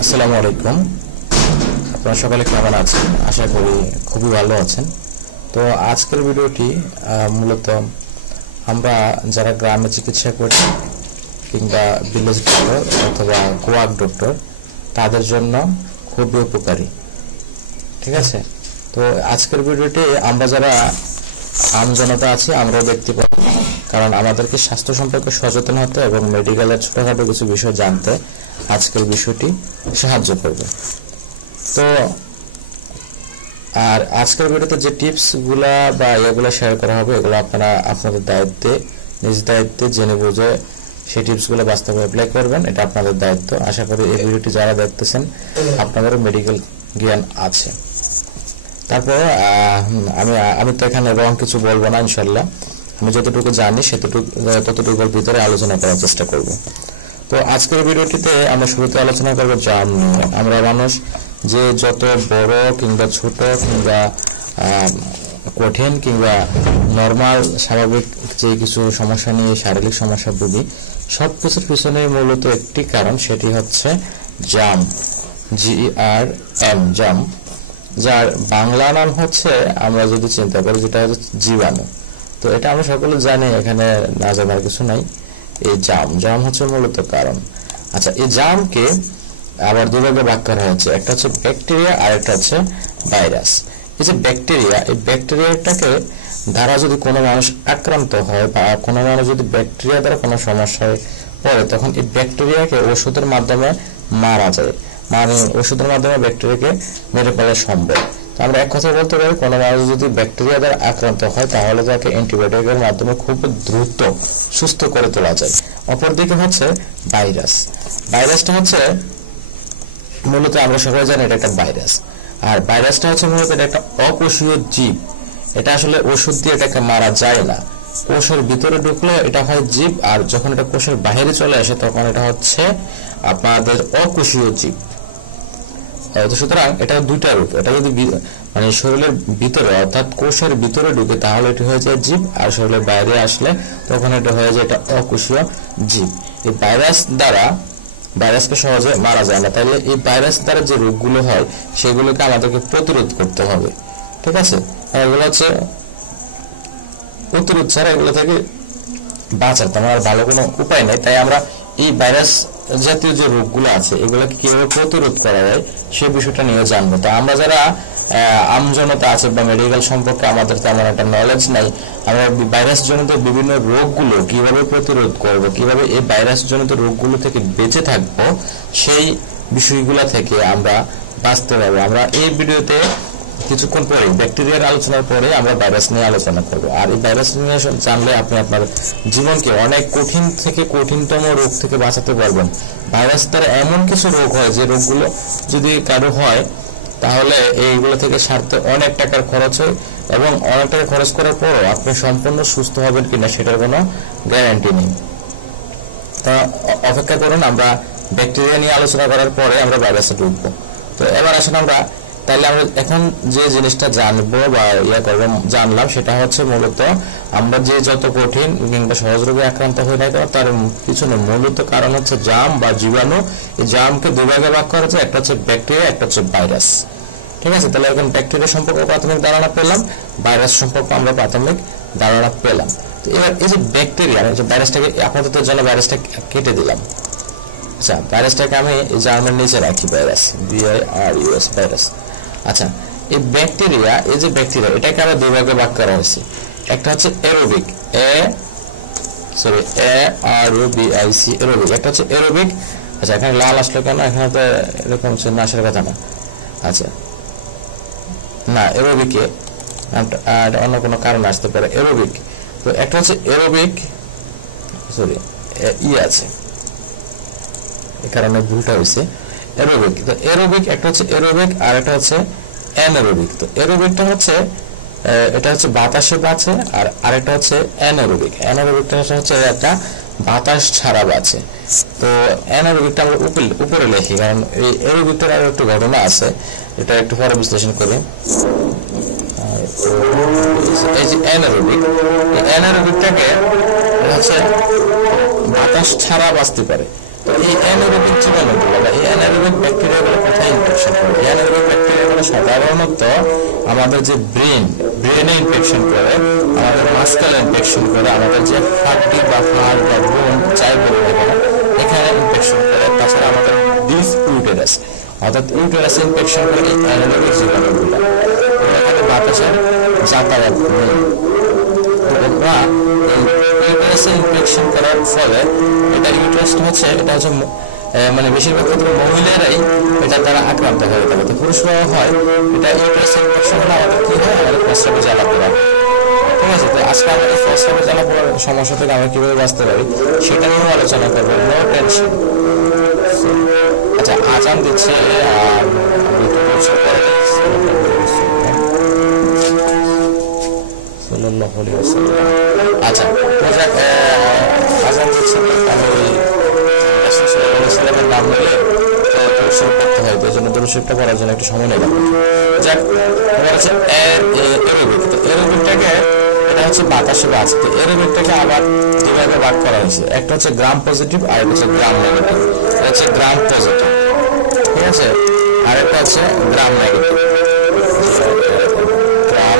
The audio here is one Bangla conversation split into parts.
আসসালামু আলাইকুম। আপনারা সকালে কেমন আছেন? আশা করি খুবই ভালো আছেন। তো আজকের ভিডিওটি মূলত আমরা যারা গ্রামে চিকিৎসা করি কিংবা ভিলেজ ডক্টর অথবা কোয়াক ডক্টর তাদের জন্য খুবই উপকারী। ঠিক আছে, তো আজকের ভিডিওটি আমরা যারা আমজনতা আছি আমরাও দেখতে পাই, কারণ আমাদেরকে স্বাস্থ্য সম্পর্কে সচেতন হতে এবং মেডিকেলের ছোটখাটো কিছু বিষয় জানতে আজকের বিষয়টি সাহায্য করবে। তো আর আজকের ভিডিওতে যে টিপস গুলা বা এগুলো শেয়ার করা হবে এগুলো আপনারা আপনাদের দায়িত্বে নিজ দায়িত্বে জেনে বুঝে সেই টিপস গুলো বাস্তবে অ্যাপ্লাই করবেন, এটা আপনাদের দায়িত্ব। আশা করি এই ভিডিওটি যারা দেখতেছেন আপনাদের মেডিকেল জ্ঞান আছে। তারপর আমি তো এখানে রং কিছু বলবো না, ইনশাল্লাহ আমি যতটুকু জানি ততটুকুর ভিতরে আলোচনা করার চেষ্টা করব। তো আজকের ভিডিওটিতে আমরা শুরুতে আলোচনা করবো জাম নিয়ে। আমরা মানুষ যে যত বড় কিংবা ছোট কিংবা কঠিন কিংবা নর্মাল স্বাভাবিক যে কিছু সমস্যা নিয়ে শারীরিক সমস্যা ভুগি, সবকিছুর পিছনে মূলত একটি কারণ, সেটি হচ্ছে জাম, GERM, জাম, যার বাংলা নাম হচ্ছে আমরা যদি চিন্তা করি যেটা হচ্ছে জীবাণু। তো এটা আমরা সকলে জানি, এখানে না জানার কিছু নাই। এই জাম হচ্ছে মূলত কারণ। আচ্ছা, এই জামকে আবার দুভাগে ভাগ করা হয়েছে, একটা হচ্ছে ব্যাকটেরিয়া আর একটা হচ্ছে ভাইরাস। এই যে ব্যাকটেরিয়া, এই ব্যাকটেরিয়াটাকে দ্বারা যদি কোনো মানুষ আক্রান্ত হয় বা কোনো মানুষ যদি ব্যাকটেরিয়া দ্বারা কোনো সমস্যায় পড়ে, তখন এই ব্যাকটেরিয়াকে ওষুধের মাধ্যমে মারা যায়, মানে ওষুধের মাধ্যমে ব্যাকটেরিয়াকে মেরে ফেলা সম্ভব। তো আমরা এক কথা বলতে পারি, কোনো মানুষ যদি ব্যাকটেরিয়া দ্বারা আক্রান্ত হয় তাহলে তাকে অ্যান্টিবায়োটিকের মাধ্যমে খুব দ্রুত সুস্থ করে তোলা যায়। অপরদিকে হচ্ছে ভাইরাস। ভাইরাসটা হচ্ছে মূলত আমরা সবাই জানি এটা একটা ভাইরাস, আর ভাইরাসটা হচ্ছে মূলত এটা একটা অকোষীয় জীব। এটা আসলে ওষুধ দিয়ে এটাকে মারা যায় না। কোষের ভিতরে ঢুকলে এটা হয় জীব, আর যখন এটা কোষের বাইরে চলে আসে তখন এটা হচ্ছে আপনাদের অকোষীয় জীব। সুতরাং এটা দুইটা রূপ। এটা যদি মানে শরীরের ভিতরে অর্থাৎ কোষের ভিতরে ঢুকে তাহলে এটা হয়ে যায় জীব, আর শরীরের বাইরে আসলে তখন এটা হয়ে যায় এটা অকোষীয় জীব। এই ভাইরাসকে সহজে মারা যায় না, তাইলে এই ভাইরাস দ্বারা যে রোগগুলো হয় সেগুলোকে আমাদেরকে প্রতিরোধ করতে হবে। ঠিক আছে, এগুলো হচ্ছে প্রতিরোধ ছাড়া এগুলো থেকে বাঁচার তেমন ভালো কোনো উপায় নেই। তাই আমরা এই ভাইরাস জাতীয় যে রোগগুলো আছে এগুলোকে কিভাবে প্রতিরোধ করা যায় সে বিষয়টা নিয়ে জানবো। তো আমরা যারা আমজনতা আছে বা মেডিকেল সম্পর্কে আমাদের তেমন একটা নলেজ নাই, আমরা ভাইরাস জনিত বিভিন্ন রোগগুলো কিভাবে প্রতিরোধ করব, কিভাবে এই ভাইরাস জনিত রোগগুলো থেকে বেঁচে থাকবো, সেই বিষয়গুলো থেকে আমরা বাঁচতে পারবো। আমরা এই ভিডিওতে কিছুক্ষণ পরে ব্যাকটেরিয়ার আলোচনার পরে আমরা ভাইরাস নিয়ে আলোচনা করব। আর এই ভাইরাস নিয়ে জানলে আপনি আপনার জীবনকে অনেক কঠিন থেকে কঠিনতম রোগ থেকে বাঁচাতে পারবেন। ভাইরাস দ্বারা এমন কিছু রোগ হয় যে রোগগুলো যদি কারো হয় তাহলে এইগুলো থেকে সারতে অনেক টাকার খরচ হয়, এবং অনেক টাকা খরচ করার পরও আপনি সম্পূর্ণ সুস্থ হবেন কিনা সেটার কোনো গ্যারান্টি নেই। তা অপেক্ষা করুন, আমরা ব্যাকটেরিয়া নিয়ে আলোচনা করার পরে আমরা ভাইরাসে ঢুকবো। তো এবার আসুন তাহলে আমরা এখন যে জিনিসটা জানবো বা জানলাম সেটা হচ্ছে মূলত আমরা যে যত কঠিন কিংবা সহজ রোগে আক্রান্ত হয়ে না কেন তার পিছনে মূলত কারণ হচ্ছে জাম বা জীবাণু। এই জামকে দুভাগে ভাগ করা হচ্ছে, একটা হচ্ছে ব্যাকটেরিয়া, একটা হচ্ছে ভাইরাস। ঠিক আছে, তাহলে এখন ব্যাকটেরিয়া সম্পর্কে প্রাথমিক ধারণা পেলাম, ভাইরাস সম্পর্কে আমরা প্রাথমিক ধারণা পেলাম। তো এবার এই যে ব্যাকটেরিয়া, ভাইরাসটাকে আপাতত জন্য ভাইরাসটা কেটে দিলাম। আচ্ছা, ভাইরাসটাকে আমি জার্মের নিচে রাখি, ভাইরাস, VIRUS, ভাইরাস। আচ্ছা, এই ব্যাকটেরিয়া, এই যে ব্যাকটেরিয়া এটাকে আমরা দুই ভাগে ভাগ করা হয়েছে। একটা হচ্ছে এরোবিক, AROBIC, এরোবিক। একটা হচ্ছে এরোবিক। আচ্ছা, এখানে লাল আসলো কেন? এখানে তো এরকম না আসার কথা না। আচ্ছা, না, এরোবিকে অন্য কোনো কারণ আসতে পারে। এরোবিক, তো একটা হচ্ছে এরোবিক, আছে, এই কারণে ভুলটা হয়েছে। এরোবিক, তো এরোবিক একটা হচ্ছে এরোবিক আর একটা হচ্ছে অ্যানারোবিক। তো এরোবিকটা হচ্ছে এটা হচ্ছে বাতাসে বাঁচে, আর আরেকটা হচ্ছে অ্যানারোবিক। অ্যানারোবিকটা হচ্ছে একটা বাতাস ছাড়া বাঁচে। তো অ্যানারোবিকটা আমরা উপরে লিখি, কারণ এই এরোবিকটার আরো একটু ঘটনা আছে, এটা একটু পরে বিশ্লেষণ করি। এই যে অ্যানারোবিক, এই অ্যানারোবিকটাকে হচ্ছে বাতাস ছাড়া বাঁচতে পারে। এই অ্যানারোবিক জীবাণুগুলো বা এই অ্যানারোবিক ব্যাকটেরিয়া সাধারণত আমাদের যে ব্রেনে ইনফেকশন করে, আমাদের মাস্কুলার ইনফেকশন করে, আমাদের যে হাড্ডি বা হাড় বা বোন যাই বলি না কেন এখানে ইনফেকশন করে। তাছাড়া আমাদের ডিপ ইউটেরাস অর্থাৎ ইউটেরাস ইনফেকশন করে এই অ্যানারোবিক জীবাণুগুলো, এখানে বাতাসের যাতায়াত নেই। ইউটেরাসে ইনফেকশন করার ফলে ইউটেরাসটা হচ্ছে মানে বেশিরভাগ ক্ষেত্রে মহিলারাই এটা দ্বারা আক্রান্ত হয়ে থাকে। তো পুরুষরাও হয় এটা ইউটেরাস ইনফেকশন হলে আমাদের কি হয়, আমাদের প্রস্রাবে জ্বালা পোড়া। ঠিক আছে, তো আজকে আমাদের প্রস্রাবে জ্বালা পোড়ার সমস্যা থেকে আমরা কিভাবে বাঁচতে পারি সেটা নিয়েও আলোচনা করবো। No tension. আচ্ছা, আজান দিচ্ছে আচ্ছা আজান দিচ্ছে আমি নাম নিলে দর্শক করতে হয়, তো জন্য দর্শকটা করার জন্য একটু সময় নেই। যাক, হচ্ছে এরোবিক। তো এরোবিকটাকে এটা হচ্ছে বাতাসে বাজ। তো এরোবিকটাকে আবার দুভাবে ভাগ করা হয়েছে, একটা হচ্ছে গ্রাম পজিটিভ আর একটা হচ্ছে গ্রাম নেগেটিভ। এটা হচ্ছে গ্রাম পজিটিভ, ঠিক আছে, আর একটা হচ্ছে গ্রাম নেগেটিভ। গ্রাম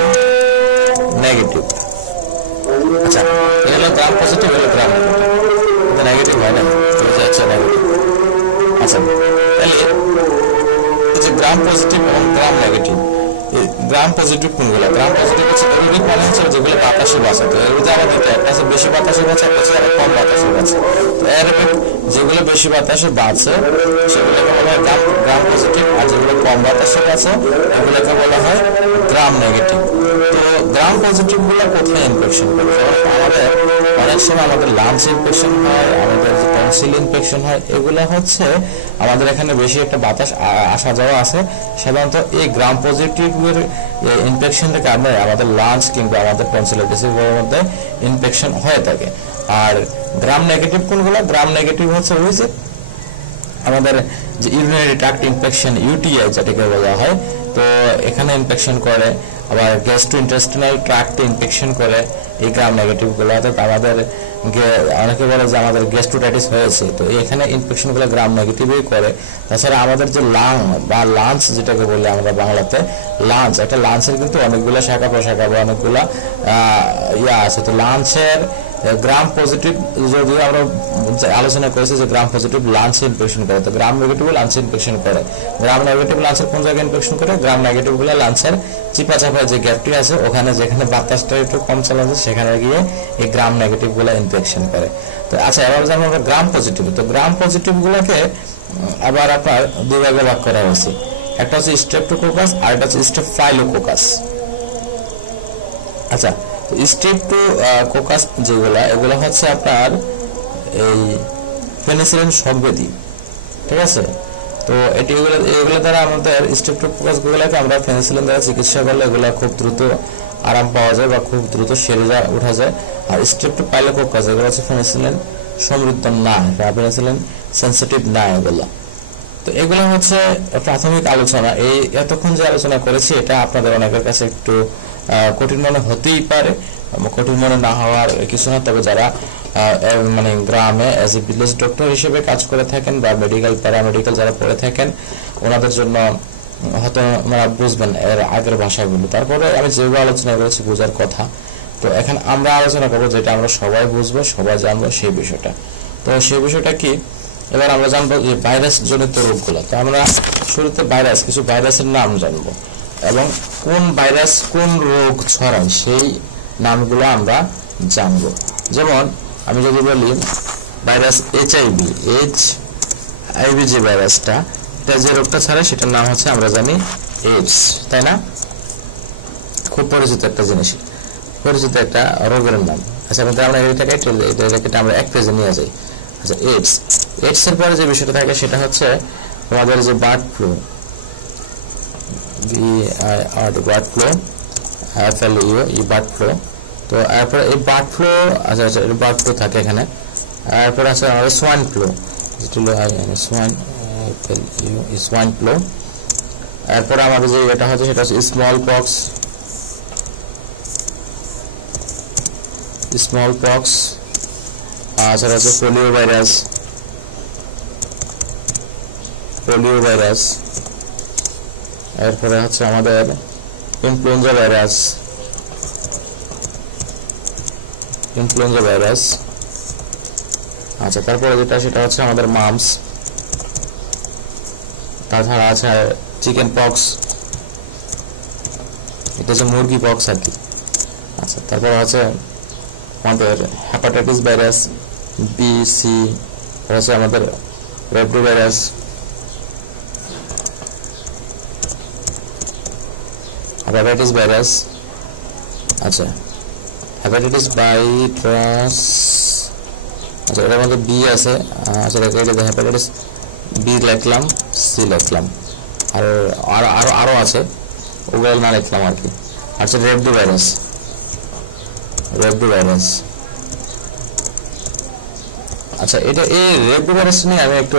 নেগেটিভ, আচ্ছা এটা হলো গ্রাম পজিটিভ, হলো গ্রাম নেগেটিভ। নেগেটিভ হয় না, আচ্ছা নেগেটিভ। আচ্ছা, তাহলে গ্রাম পজিটিভ এবং গ্রাম নেগেটিভ। গ্রাম পজিটিভ কোনগুলো? গ্রাম পজিটিভ হচ্ছে এরোবিক মানে হচ্ছে যেগুলো বাতাসে বাঁচে। তো এর মধ্যে আমাদের একটা আছে বেশি বাতাসে বাঁচে, একটা হচ্ছে কম বাতাসে বাঁচে। তো এরোবিক যেগুলো বেশি বাতাসে বাঁচে সেগুলোকে বলা হয় গ্রাম পজিটিভ, আর যেগুলো কম বাতাসে বাঁচে এগুলোকে বলা হয় গ্রাম নেগেটিভ। তো গ্রাম পজিটিভ গুলো কোথায় ইনফেকশন করে? আমাদের অনেক সময় আমাদের লাংস ইনফেকশন হয়, আমাদের যে টনসিল ইনফেকশন হয়, এগুলো হচ্ছে আমাদের এখানে বেশি একটা বাতাস আসা যাওয়া আছে। সাধারণত এই গ্রাম পজিটিভের ইনফেকশনের কারণে আমাদের লাংস কিংবা আমাদের টনসিলাইটিসের মধ্যে ইনফেকশন হয়ে থাকে। আর গ্রাম নেগেটিভ কোনগুলো? গ্রাম নেগেটিভ হচ্ছে ওই যে আমাদের যে ইউরিনারি ট্র্যাক্ট ইনফেকশন, ইউটিআই যেটাকে বলা হয়, তো এখানে ইনফেকশন করে। আবার গ্যাস্ট্রোইন্টেস্টিনাল ট্র্যাক্টে ইনফেকশন করে এই গ্রাম নেগেটিভ গুলো। অর্থাৎ আমাদের অনেকে বলে যে আমাদের গ্যাস্ট্রোটাইটিস হয়েছে, তো এখানে ইনফেকশন গুলো গ্রাম নেগেটিভই করে। তাছাড়া আমাদের যে লাং বা লাঞ্চ যেটাকে বলি আমরা বাংলাতে লাঞ্চ, একটা লাঞ্চের কিন্তু অনেকগুলো শাখা প্রশাখা বা অনেকগুলা আছে। তো লাঞ্চের গ্রাম পজিটিভ যদিও আমরা আলোচনা করেছি যে গ্রাম পজিটিভ লাঞ্চ ইনফেকশন করে, তো গ্রাম নেগেটিভ লাঞ্চ ইনফেকশন করে। গ্রাম নেগেটিভ লাঞ্চের কোন জায়গায় ইনফেকশন করে? গ্রাম নেগেটিভ গুলো লাঞ্চের চিপা চাপা যে গ্যাপটি আছে ওখানে, যেখানে বাতাসটা একটু কম চালাচ্ছে সেখানে গিয়ে এই গ্রাম নেগেটিভ গুলো ইনফেকশন করে। তো আচ্ছা, এবার জানবো আমরা গ্রাম পজিটিভ। তো গ্রাম পজিটিভ গুলোকে আবার আপনার দুই ভাগে ভাগ করা হয়েছে, একটা হচ্ছে স্ট্রেপ্টোকোকাস আর একটা হচ্ছে স্টেফাইলোকোকাস। আচ্ছা, স্ট্রেপ্টোকোকাস যেগুলা, এগুলো হচ্ছে আপনার এই পেনিসিলিন সংবেদী, ঠিক আছে। তো এগুলো দ্বারা আমাদের স্ট্রেপ্টোকোকাস গুলোকে আমরা পেনিসিলিন দ্বারা চিকিৎসা করলে এগুলো খুব দ্রুত আরাম পাওয়া যায় বা খুব দ্রুত সেরে ওঠা যায়। আর স্ট্রেপ্টোপাইলোকোকাস এগুলো হচ্ছে পেনিসিলিন সমৃদ্ধ না, পেনিসিলিন সেনসিটিভ না এগুলো। তো এগুলো হচ্ছে প্রাথমিক আলোচনা। এই এতক্ষণ যে আলোচনা করেছি এটা আপনাদের অনেকের কাছে একটু কঠিন মনে হতেই পারে, কঠিন মনে না হওয়ার কিছু না। তবে যারা মানে গ্রামে অ্যাজ এ ভিলেজ ডক্টর হিসেবে কাজ করে থাকেন বা মেডিকেল প্যারামেডিক্যাল যারা পড়ে থাকেন ওনাদের জন্য হয়তো মানে বুঝবেন এর আগের ভাষাগুলো। তারপরে আমি যেগুলো আলোচনা করেছি বোঝার কথা। তো এখন আমরা আলোচনা করবো যেটা আমরা সবাই বুঝবো, সবাই জানবো সেই বিষয়টা। তো সেই বিষয়টা কি? এবার আমরা জানবো যে ভাইরাস জনিত রোগগুলো। তো আমরা শুরুতে কিছু ভাইরাসের নাম জানবো এবং কোন ভাইরাস কোন রোগ ছড়ায় সেই নামগুলো আমরা জানবো। যেমন আমি যদি বলি ভাইরাস এইচআইভি যে ভাইরাসটা, এটা যে রোগটা ছড়ায় সেটার নাম হচ্ছে আমরা জানি এইডস, তাই না? খুব পরিচিত একটা জিনিস, পরিচিত একটা রোগের নাম। আচ্ছা, আমরা এটাকে আমরা এক পেজে নিয়ে যাই। আচ্ছা, এইডস এর পরে যে বিষয়টা থাকে সেটা হচ্ছে আমাদের যে বার্ড ফ্লু, বার্ড ফ্লু। তো এরপরে এই বার্ড ফ্লু, আচ্ছা বার্ড ফ্লু থাকে এখানে। এরপর আছে আমাদের সোয়াইন ফ্লু, সোয়াইন ফ্লু। এরপরে আমাদের যে এটা হচ্ছে সেটা হচ্ছে স্মল পক্স। আচ্ছা, হচ্ছে পোলিও ভাইরাস। এরপরে হচ্ছে আমাদের ইনফ্লুয়েঞ্জা ভাইরাস। আচ্ছা, তারপরে যেটা সেটা হচ্ছে আমাদের মাম্পস। তাছাড়া আছে চিকেন পক্স, এটা হচ্ছে মুরগি পক্স আর কি। আচ্ছা, তারপরে হচ্ছে আমাদের হেপাটাইটিস ভাইরাস বি, সি, হচ্ছে আমাদের রেবডো ভাইরাস, হেপাটাইটিস ভাইরাস। আচ্ছা, হেপাটাইটিস ভাইরাস, আচ্ছা এটার মধ্যে বি আছে। আচ্ছা, হেপাটাইটিস বি লিখলাম, সি লিখলাম, আর আরো আছে, ওগুলো না লিখলাম আর কি। আচ্ছা, রেবডো ভাইরাস। আচ্ছা, এটা এই রেবডো ভাইরাস নিয়ে আমি একটু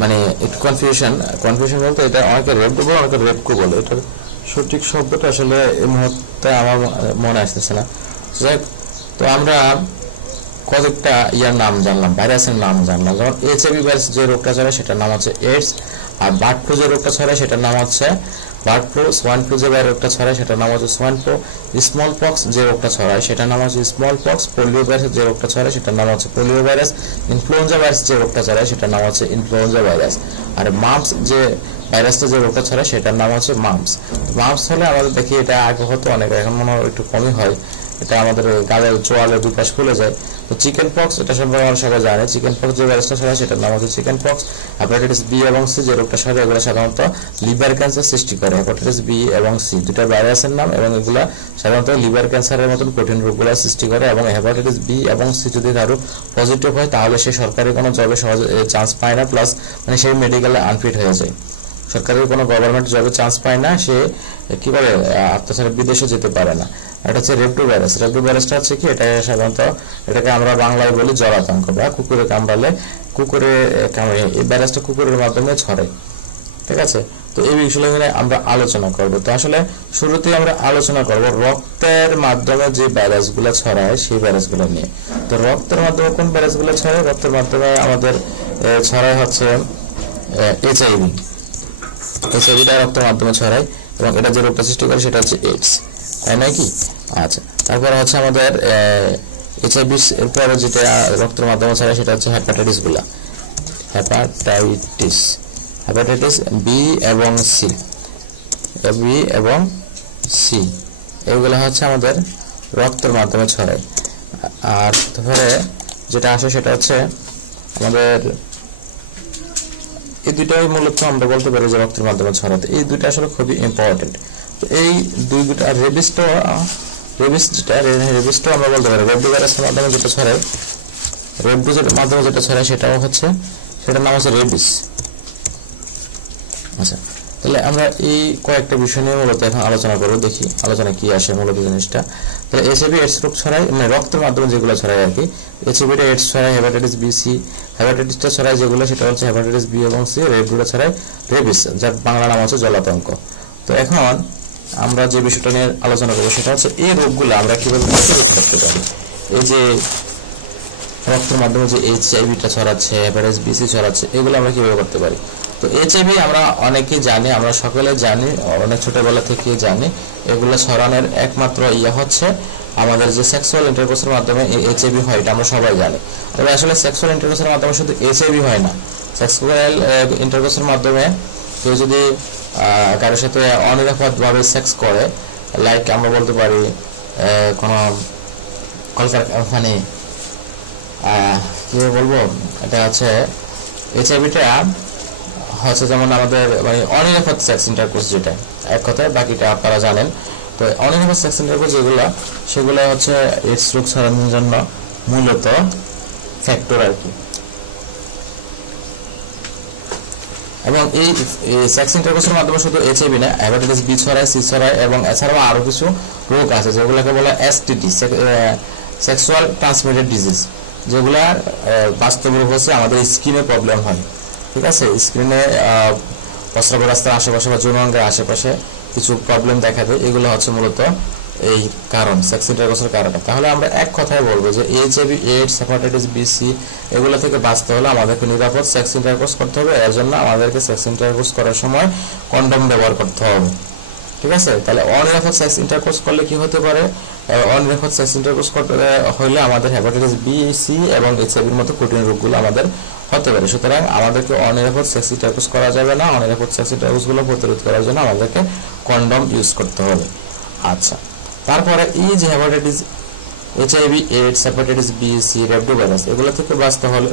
মানে একটু কনফিউশন বলতে, এটা অনেকে রেবডো বলে, অনেকে রেবকো বলে। এটার সঠিক শব্দটা আসলে এই মুহূর্তে আমার মনে আসতেছে না। তো আমরা কয়েকটা নাম জানলাম, ভাইরাসের নাম জানলাম। যেমন এইচআইভি ভাইরাস যে রোগটা ছড়ায় সেটার নাম হচ্ছে এইডস, আর বার্ড ফ্লু যে রোগটা ছড়ায় সেটার নাম হচ্ছে বার্ড ফ্লু, সোয়াইন ফ্লু যে রোগটা ছড়ায় সেটার নাম হচ্ছে সোয়াইন ফ্লু, স্মল পক্স যে রোগটা ছড়ায় সেটার নাম হচ্ছে স্মল পক্স, পোলিও ভাইরাস যে রোগটা ছড়ায় সেটার নাম হচ্ছে পোলিও ভাইরাস, ইনফ্লুয়েঞ্জা ভাইরাস যে রোগটা ছড়ায় সেটার নাম হচ্ছে ইনফ্লুয়েঞ্জা ভাইরাস, আর মাম্পস যে ভাইরাসটা যে রোগটা ছড়ায় সেটার নাম হচ্ছে মাম্পস। মাম্পস হলে আমাদের দেখি এটা আগে হতো অনেক, এখন মনে হয় একটু কমই হয়। এটা আমাদের গালের চোয়ালের দুই পাশ খুলে যায়। তো চিকেন পক্স, এটা সম্পর্কে আমরা সবাই জানি। চিকেন পক্স যে ভাইরাসটা ছড়ায় সেটার নাম হচ্ছে চিকেন পক্স। হেপাটাইটিস বি এবং সি যে রোগটা ছড়ায় এগুলো সাধারণত লিভার ক্যান্সার সৃষ্টি করে। হেপাটাইটিস বি এবং সি দুটা ভাইরাসের নাম, এবং এগুলা সাধারণত লিভার ক্যান্সারের মতন কঠিন রোগগুলো সৃষ্টি করে। এবং হেপাটাইটিস বি এবং সি যদি কারো পজিটিভ হয় তাহলে সে সরকারি কোনো জবে সহজে চান্স পায় না, প্লাস মানে সেই মেডিকেলে আনফিট হয়ে যায়, সরকারি কোনো গভর্নমেন্ট জবে চান্স পায় না, সে কি করে তাছাড়া বিদেশে যেতে পারে না। এটা হচ্ছে রেবডো ভাইরাস। রেবডো ভাইরাসটা হচ্ছে কি, এটা সাধারণত এটাকে আমরা বাংলায় বলি জলাতঙ্ক, বা কুকুরে কামড়ালে কুকুরে কামড়ে, এই ভাইরাসটা কুকুরের মাধ্যমে ছড়ায়। ঠিক আছে, তো এই বিষয়গুলো আমরা আলোচনা করব। তো আসলে শুরুতেই আমরা আলোচনা করব রক্তের মাধ্যমে যে ভাইরাসগুলো ছড়ায় সেই ভাইরাসগুলো নিয়ে। তো রক্তের মাধ্যমে কোন ভাইরাসগুলো ছড়ায়? রক্তের মাধ্যমে আমাদের ছড়ায় হচ্ছে এইচআইভি। এইচআইভিটা রক্তের মাধ্যমে ছড়ায়, এবং এটা যে রোগটা সৃষ্টি করে সেটা হচ্ছে এইডস, তাই নয় কি? আচ্ছা, তারপরে হচ্ছে আমাদের এইচআইভি এর পরে যেটা রক্তের মাধ্যমে ছড়ায় সেটা হচ্ছে হেপাটাইটিস গুলা। হেপাটাইটিস বি এবং সি, এগুলো হচ্ছে আমাদের রক্তের মাধ্যমে ছড়ায়। আর তারপরে যেটা আসে সেটা হচ্ছে আমাদের এই দুইটাই মূলত আমরা বলতে পারি যে রক্তের মাধ্যমে ছড়াতে। এই দুইটা আসলে খুবই ইম্পর্টেন্ট। তো এই দুইটা রেবিসটাও আমরা বলতে পারি রেবডো ভাইরাসের মাধ্যমে যেটা ছড়ায়, রেবডোর মাধ্যমে যেটা ছড়ায় সেটার নাম হচ্ছে রেবিস। আচ্ছা, তাহলে আমরা এই কয়েকটা বিষয় নিয়ে মূলত এখন আলোচনা করবো, দেখি আলোচনা কি আসে মূলত জিনিসটা। তাহলে এইচআইভি এইডস রোগ ছড়ায় মানে রক্তের মাধ্যমে যেগুলো ছড়ায় আর কি। এইচআইভিটা এইডস ছড়ায়, হেপাটাইটিস বি, সি, হেপাটাইটিসটা ছড়ায় যেগুলো সেটা হচ্ছে হেপাটাইটিস বি এবং সি, রেবডোটা ছড়ায় রেবিস, যার বাংলা নাম হচ্ছে জলাতঙ্ক। তো এখন আমরা যে বিষয়টা নিয়ে আলোচনা করবো সেটা হচ্ছে এই রোগগুলো আমরা কিভাবে প্রতিরোধ করতে পারি। এই যে রক্তের মাধ্যমে যে এইচআইভিটা ছড়াচ্ছে, হেপাটাইটিস বি, সি ছড়াচ্ছে, এগুলো আমরা কিভাবে করতে পারি? তো এইচআইভি আমরা অনেকেই জানি, আমরা সকলে জানি, অনেক ছোটবেলা থেকে জানি। এগুলো ছড়ানোর একমাত্র হচ্ছে আমাদের যে সেক্সুয়াল ইন্টারকোর্সের মাধ্যমে এইচআইভি হয়, এটা আমরা সবাই জানি। তবে আসলে সেক্সুয়াল ইন্টারকোর্সের মাধ্যমে শুধু এইচআইভি হয় না। সেক্সুয়াল ইন্টারকোর্সের মাধ্যমে কেউ যদি কারোর সাথে অনিরাপদভাবে সেক্স করে, লাইক আমরা বলতে পারি কোনো কলকারখানে কি বলবো, এটা হচ্ছে এইচআইভিটা হচ্ছে যেমন আমাদের মানে অনিরাপদ সেক্স ইন্টারকোর্স, যেটা এক কথায়, বাকিটা আপনারা জানেন। তো অনিরাপদ সেক্স ইন্টারকোর্স যেগুলো, সেগুলো হচ্ছে এইডস রোগ ছড়ানোর জন্য মূলত ফ্যাক্টর আর কি। এবং এই সেক্স ইন্টারকোর্সের মাধ্যমে শুধু এইচআইভি না, হেপাটাইটিস বি ছড়ায়, সি ছড়ায়, এবং এছাড়াও আরো কিছু রোগ আছে যেগুলোকে বলে এসটিডি, সেক্সুয়াল ট্রান্সমিটেড ডিজিজ, যেগুলার বাস্তব রূপ হচ্ছে আমাদের স্কিনে প্রবলেম হয়। ঠিক আছে, স্কিনে প্রস্রাব রাস্তার আশেপাশে বা যৌনাঙ্গের আশেপাশে কিছু প্রবলেম দেখা দেয়, এগুলো হচ্ছে মূলত এই কারণ, সেক্স ইন্টারকোর্সের কারণে। তাহলে আমরা এক কথায় বলবো যে HIV, AIDS, hepatitis B, C এগুলো থেকে বাঁচতে হলে আমাদেরকে নিরাপদ সেক্স ইন্টারকোর্স করতে হবে। এর জন্য আমাদেরকে সেক্স ইন্টারকোর্স করার সময় কন্ডম ব্যবহার করতে হবে, ঠিক আছে? তাহলে অনিরাপদ সেক্স ইন্টারকোর্স করলে কি হতে পারে? অনিরাপদ সেক্স ইন্টারকোর্স করতে হলে আমাদের হেপাটাইটিস বি, সি এবং এইচআইভির মতো কঠিন রোগগুলো আমাদের হতে পারে। সুতরাং আমাদেরকে অনিরাপদ সেক্স ইন্টারকোর্স করা যাবে না। অনিরাপদ সেক্স ইন্টারকোর্সগুলো প্রতিরোধ করার জন্য আমাদেরকে কন্ডম ইউজ করতে হবে। আচ্ছা, তারপরে এই যে hepatitis, HIV, AIDS, hepatitis B, C, rhabdo virus এগুলো থেকে বাঁচতে হলে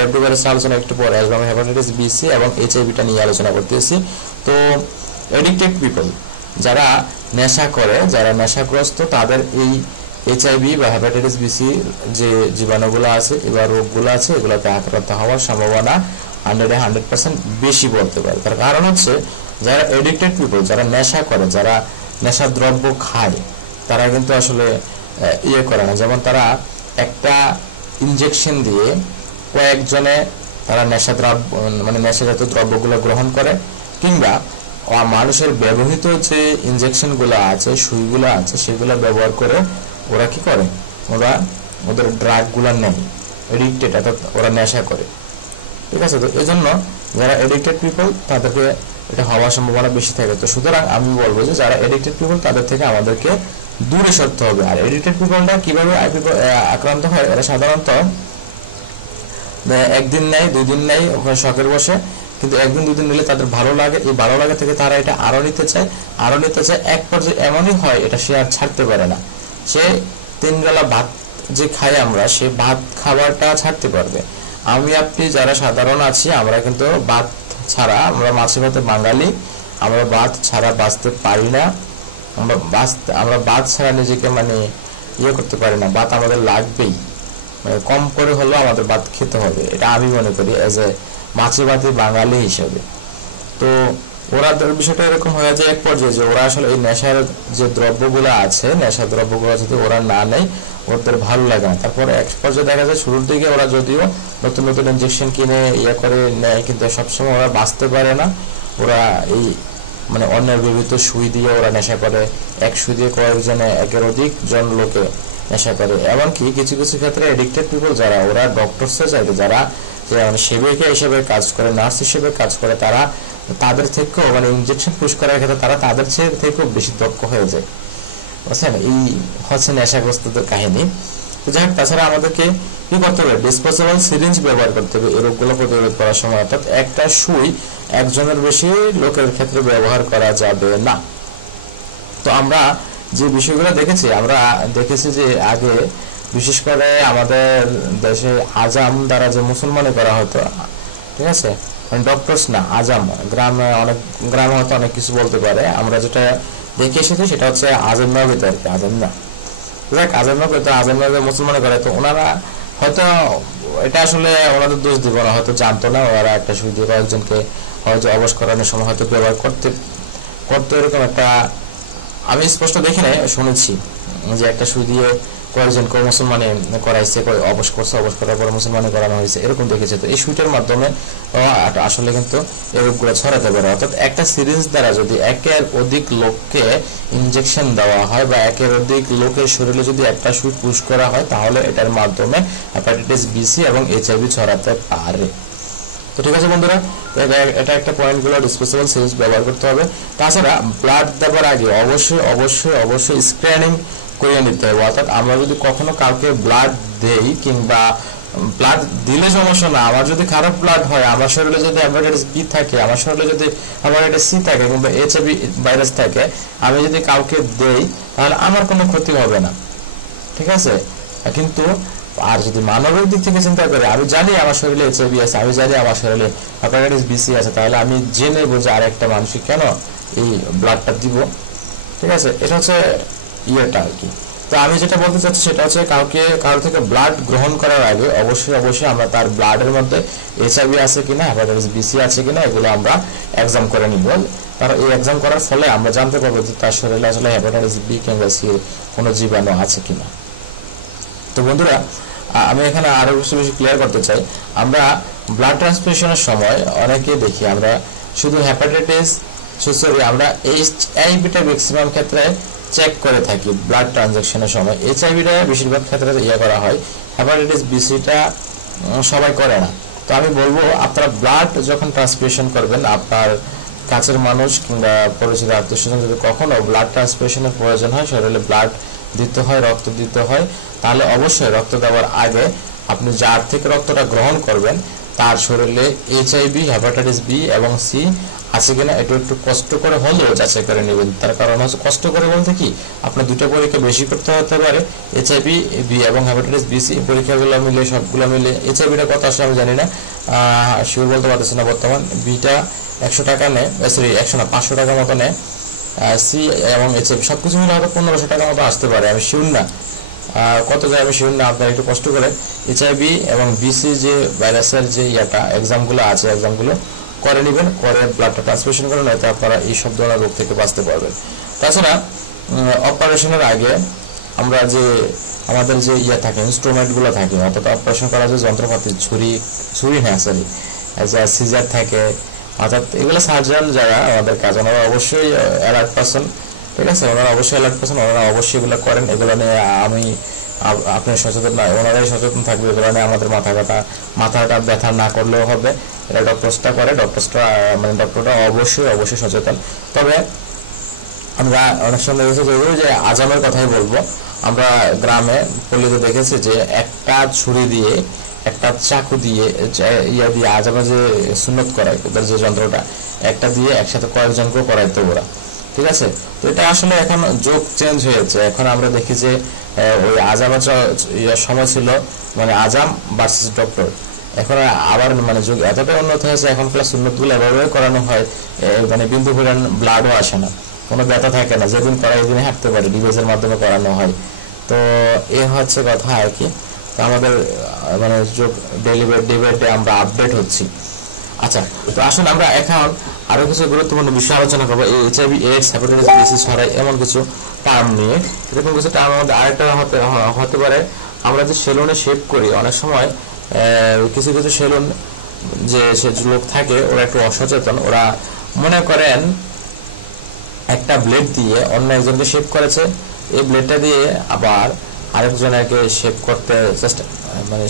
রেবডো ভাইরাস আলোচনা একটু পরে আসবে। আমি হেপাটাইটিস বি, সি এবং এইচআইভিটা নিয়ে আলোচনা করতেছি। তো এডিক্টেড পিপল, যারা নেশা করে, যারা নেশাগ্রস্ত, তাদের এই এইচআইভি বা হেপাটাইটিস বি, সি যে জীবাণুগুলো আছে এবার রোগগুলো আছে এগুলোতে আক্রান্ত হওয়ার সম্ভাবনা 100% বেশি বলতে পারে। তার কারণ হচ্ছে যারা এডিক্টেড পিপল, যারা নেশা করে, যারা নেশা দ্রব্য খায়, তারা কিন্তু আসলে ইয়ে করে না। যেমন তারা একটা ইনজেকশন দিয়ে কয়েকজনে তারা নেশা দ্রব্য মানে নেশাজাত দ্রব্যগুলো গ্রহণ করে, কিংবা মানুষের ব্যবহৃত যে ইনজেকশনগুলো আছে, সুইগুলো আছে, সেগুলো ব্যবহার করে ওরা কি করে, ওরা ওদের ড্রাগগুলো নেয়, এডিক্টেড, অর্থাৎ ওরা নেশা করে, ঠিক আছে? তো এই জন্য যারা এডিক্টেড পিপল তাদেরকে এটা হওয়ার সম্ভাবনা বেশি থাকে। তো সুতরাং আমি বলবো যে যারা এডিক্টেড পিপল তাদের থেকে আমাদেরকে দূরে সরতে হবে। আর এডিক্টেড পিপলরা কিভাবে আক্রান্ত হয়? এরা সাধারণত একদিন নেয়, 2 দিন নেয়, ওখানে শখের বসে, কিন্তু একদিন 2 দিন নিলে তাদের ভালো লাগে, এই ভালো লাগা থেকে তারা এটা আরো নিতে চায়, এক পর্যায়ে এমনই হয় এটা সে আর ছাড়তে পারে না। সে 3 বেলা ভাত যে খাই আমরা, সে ভাত খাবারটা ছাড়তে পারবে। আমি আপনি যারা সাধারণ আছি, আমরা কিন্তু ভাত ছাড়া, আমরা মাছে ভাতে বাঙালি, আমরা ভাত ছাড়া বাঁচতে পারি না। আমরা ভাত ছাড়া নিজেকে মানে ইয়ে করতে পারি না, ভাত আমাদের লাগবেই, মানে কম করে হলেও আমাদের ভাত খেতে হবে, এটা আমি মনে করি এজ এ মাছে ভাতে বাঙালি হিসেবে। তো ওরা বিষয়টা এরকম হয়ে যায় এক পর্যায়ে যে ওরা আসলে এই নেশার যে দ্রব্যগুলো আছে, নেশার দ্রব্যগুলো যদি ওরা না নেয় ওদের ভালো লাগে না। তারপরে এক পর্যায়ে দেখা যায় শুরুর দিকে ওরা যদিও নতুন নতুন ইনজেকশন কিনে ইয়ে করে নেয়, কিন্তু সবসময় ওরা বাঁচতে পারে না। ওরা এই মানে অন্যের ব্যবহৃত সুই দিয়ে ওরা নেশা করে, এক সুই দিয়ে কয়েকজনে একের অধিক জন লোকে নেশা করে। এমনকি কিছু কিছু ক্ষেত্রে এডিক্টেড পিপল যারা, ওরা ডক্টরসে চাইতে, যারা সেবিকা হিসেবে কাজ করে, নার্স হিসেবে কাজ করে, তারা তাদের থেকেও মানে ইনজেকশন পুশ করার ক্ষেত্রে তারা তাদের থেকেও বেশি দক্ষ হয়ে যায়, বুঝছেন? এই হচ্ছে নেশাগ্রস্তদের কাহিনী। তো যাই হোক, তাছাড়া আমাদেরকে কি করতে হবে? ডিসপোজেবল সিরিঞ্জ ব্যবহার করতে হবে এই রোগগুলো প্রতিরোধ করার সময়। অর্থাৎ একটা সুই একজনের বেশি লোকের ক্ষেত্রে ব্যবহার করা যাবে না। তো আমরা যে বিষয়গুলো দেখেছি, আমরা দেখেছি যে আগে বিশেষ করে আমাদের দেশে আজাম দ্বারা যে মুসলমানি করা হতো, ঠিক আছে, ডক্টরস না, আজাম, গ্রামে হয়তো অনেক কিছু বলতে পারে। আমরা যেটা দেখে এসেছি সেটা হচ্ছে আজাম নবীতে আর কি, আজাম না, দেখ আজাম নবী মুসলমানি করে। তো ওনারা হয়তো এটা আসলে ওনাদের দোষ দিব না, হয়তো জানতো না, ওরা একটা সুই দিয়ে কয়েকজনকে হয়তো অবশ করানোর সময় হয়তো ব্যবহার করতে এরকম একটা আমি স্পষ্ট দেখি নাই, শুনেছি যে একটা সুই দিয়ে কয়েকজনকে মুসলমানি করাইছে, অবশ করছে, অবশ করার পরে মুসলমানি করানো হয়েছে, এরকম দেখেছে। তো এই সুইটার মাধ্যমে আসলে কিন্তু এই রোগগুলো ছড়াতে পারে। অর্থাৎ একটা সিরিঞ্জ দ্বারা যদি একের অধিক লোককে ইনজেকশন দেওয়া হয় বা একের অধিক লোকের শরীরে যদি একটা সুই পুশ করা হয়, তাহলে এটার মাধ্যমে হেপাটাইটিস বি, সি এবং এইচআইভি ছড়াতে পারে। তো ঠিক আছে বন্ধুরা, এটা একটা পয়েন্টগুলো ডিসপোজেবল সিরিঞ্জ ব্যবহার করতে হবে। তাছাড়া ব্লাড দেওয়ার আগে অবশ্যই স্ক্রিনিং করে নিতে হবে। অর্থাৎ আমরা যদি কখনো কাউকে ব্লাড দেই, কিংবা ব্লাড দিলে সমস্যা না, আমার যদি খারাপ ব্লাড হয়, আমার শরীরে যদি হেপাটাইটিস বি থাকে, আমার শরীরে যদি হেপাটাইটিস সি থাকে, কিংবা এইচআইভি ভাইরাস থাকে, আমি যদি কাউকে দেই তাহলে আমার কোনো ক্ষতি হবে না, ঠিক আছে? কিন্তু আর যদি মানবিক দিক থেকে চিন্তা করে, আমি জানি আমার শরীরে এইচআইভি আছে, আমি জানি আমার শরীরে হেপাটাইটিস বি, সি আছে, তাহলে আমি জেনে বুঝে আর একটা মানুষকে কেন এই ব্লাডটা দিব, ঠিক আছে? এটা হচ্ছে ইয়েটা আর কি। তো আমি যেটা বলতে চাচ্ছি সেটা হচ্ছে কারো থেকে ব্লাড গ্রহণ করার আগে অবশ্যই আমরা তার ব্লাডের মধ্যে এইচআইভি আছে কিনা, হেপাটাইটিস বি, সি আছে কিনা, এগুলো আমরা এক্সাম করে নিব। তার এই এক্সাম করার ফলে আমরা জানতে পারবো যে তার শরীরে আসলে হেপাটাইটিস বি কিংবা সি কোনো জীবাণু আছে কিনা। তো বন্ধুরা, আমি এখানে আরো বেশি ক্লিয়ার করতে চাই, আমরা ব্লাড ট্রান্সফিউশনের সময় অনেকে দেখি আমরা শুধু হেপাটাইটিস আমরা এইচআইভিটা ম্যাক্সিমাম ক্ষেত্রে চেক করে থাকি ব্লাড ট্রানজাকশনের সময়। এইচআইভিটা বেশিরভাগ ক্ষেত্রে করা হয়, হেপাটাইটিস বিসিটা সবাই করে না। তো আমি বলবো আপনারা ব্লাড যখন ট্রান্সফিউশন করবেন, আপনার কাছের মানুষ কিংবা পরিচিত আত্মীয়স্বজন যদি কখনো ব্লাড ট্রান্সফিউশনের প্রয়োজন হয়, শরীরে ব্লাড দিতে হয়, রক্ত দিতে হয়, তাহলে অবশ্যই রক্ত দেওয়ার আগে আপনি যার থেকে রক্তটা গ্রহণ করবেন তার শরীরে এইচআইভি, হেপাটাইটিস বি এবং সি আছে কিনা এটা একটু কষ্ট করে হলেও যাচাই করে নেবেন। তার কারণ হচ্ছে কষ্ট করে বলতে কি, আপনার দুটো পরীক্ষা বেশি করতে হতে পারে। এইচআইভি বি এবং হেপাটাইটিস বি সি পরীক্ষাগুলো মিলে সবগুলো মিলে, এইচআইভিটা কত আসলে আমি জানি না, শিওর বলতে পারতেছি না বর্তমান। বিটা 100 টাকা নেয়, সরি 100 না 500 টাকা মতো নেয়। সি এবং এইচআইভি সবকিছু মিলে হয়তো 1500 টাকা মতো আসতে পারে, আমি শিওর না কত যায়, আমি শিওর না। আপনারা একটু কষ্ট করে এইচআইভি এবং বিসি যে ভাইরাসের যে এক্সামগুলো আছে, এক্সামগুলো করে নেবেন, করে ব্লাডটা ট্রান্সফিউশন করে, নয়তো আপনারা এই সব ধরনের রোগ থেকে বাঁচতে পারবেন। তাছাড়া অপারেশনের আগে আমরা যে আমাদের যে থাকে ইনস্ট্রুমেন্টগুলো থাকে, অর্থাৎ অপারেশন করার যে যন্ত্রপাতি, ছুরি হ্যাঁ সরি সিজার থাকে, অর্থাৎ এগুলো সার্জন যারা আমাদের কাজ, ওনারা অবশ্যই অ্যালার্ট পারসন, ঠিক আছে, ওনারা অবশ্যই অ্যালার্ট পারসন, ওনারা অবশ্যই এগুলো করেন। এগুলো নিয়ে আমি আপনি সচেতন না, ওনারাই সচেতন থাকবে। এগুলো নিয়ে আমাদের মাথাটা ব্যথা না করলেও হবে, এটা ডক্টরসটা করে, ডক্টরটা অবশ্যই সচেতন। তবে আমরা অনেক সময় দেখেছি যে আজামের কথাই বলবো, আমরা গ্রামে পল্লীতে দেখেছি যে একটা ছুরি দিয়ে, একটা চাকু দিয়ে দিয়ে আজামে যে সুন্নত করায়, ওদের যে যন্ত্রটা একটা দিয়ে একসাথে কয়েকজনকেও করাইতো ওরা, ঠিক আছে। তো এটা আসলে এখন যুগ চেঞ্জ হয়েছে। এখন আমরা দেখি যে ওই আজামের সময় ছিল আজাম ভার্সেস ডক্টর, এখন আবার যুগ এতটাই উন্নত হয়েছে, এখন প্লাস সুন্নতগুলো এভাবে করানো হয়, বিন্দু পরিমাণ ব্লাডও আসে না, কোনো ব্যথা থাকে না, যেদিন করাই ওইদিনে হাঁটতে পারে, ডিভাইসের মাধ্যমে করানো হয়। তো এ হচ্ছে কথা আর কি। তো আমাদের যুগ ডে বাই ডে আমরা আপডেট হচ্ছি। আচ্ছা, তো আসুন আমরা এখন আরো কিছু গুরুত্বপূর্ণ বিষয় আলোচনা করবো, এই HIV AIDS, hepatitis B C ছড়াই এমন কিছু টার্ম নিয়ে। এরকম কিছু টার্ম আমাদের আরেকটা হতে পারে, আমরা যে সেলুনে শেভ করি, অনেক সময় কিছু সেলুন যে লোক থাকে ওরা একটু অসচেতন, ওরা মনে করেন একটা ব্লেড দিয়ে অন্য একজনকে শেভ করেছে, এই ব্লেডটা দিয়ে আবার আরেকজনকে শেভ করতে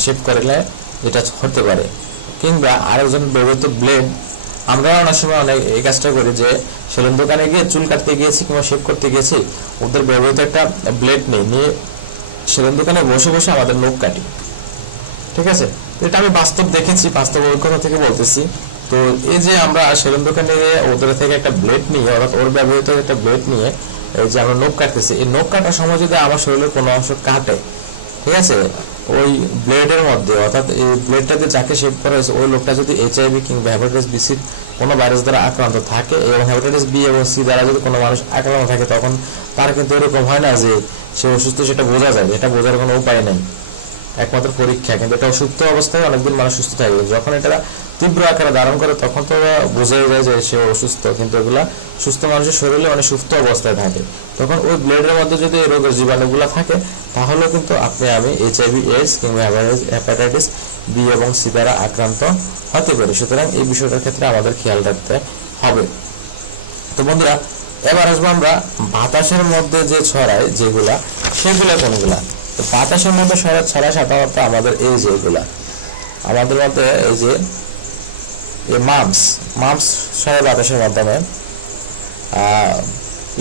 শেভ করলে এটা হতে পারে, কিংবা আরেকজন ব্যবহৃত ব্লেড। আমরা অনেক সময় এই কাজটা করি যে সেলুন দোকানে গিয়ে চুল কাটতে গিয়েছি কিংবা শেভ করতে গেছি, ওদের ব্যবহৃত একটা ব্লেড নিয়ে সেলুন দোকানে বসে আমাদের নখ কাটি, ঠিক আছে। এটা আমি বাস্তব দেখেছি, বাস্তব অভিজ্ঞতা থেকে বলতেছি। তো এই যে আমরা সেলুন দোকানে ওদের থেকে একটা ব্লেড নিয়ে, অর্থাৎ ওর ব্যবহৃত একটা ব্লেড নিয়ে এই যে আমরা নখ কাটতেছি, এই নখ কাটার সময় যদি আমার শরীরের কোনো অংশ কাটে, ঠিক আছে, ওই ব্লেডের মধ্যে, অর্থাৎ এই ব্লেডটাতে যাকে শেভ করা হয়েছে ওই লোকটা যদি এইচআইভি কিংবা হেপাটাইটিস বি সি কোনো ভাইরাস দ্বারা আক্রান্ত থাকে, এবং হেপাটাইটিস বি এবং সি দ্বারা যদি কোনো মানুষ আক্রান্ত থাকে, তখন তার কিন্তু এরকম হয় না যে সে অসুস্থ, সেটা বোঝা যায়, এটা বোঝার কোনো উপায় নেই, একমাত্র পরীক্ষা। কিন্তু এটা অসুস্থ অবস্থায় অনেকদিন মানুষ সুস্থ থাকে, যখন এটা তীব্র আকারে ধারণ করে তখন তো বোঝাই যায় যে সে অসুস্থ, কিন্তু এগুলা সুস্থ মানুষের শরীরে অনেক সুস্থ অবস্থায় থাকে। তখন ওই ব্লেডের মধ্যে যদি এই রোগের জীবাণুগুলো থাকে, তাহলে কিন্তু আমি এইচআইভি এইডস কিংবা হেপাটাইটিস বি এবং সি দ্বারা আক্রান্ত হতে পারে। সুতরাং এই বিষয়টার ক্ষেত্রে আমাদের খেয়াল রাখতে হবে। তো বন্ধুরা, এবার আসবো আমরা বাতাসের মধ্যে যে ছড়ায় যেগুলা, সেগুলা কোনগুলা। তো বাতাসের মধ্যে ছড়ায় সাধারণত আমাদের এই যেগুলা, আমাদের মধ্যে এই যে মাম্পস ছড়ায় বাতাসের মাধ্যমে,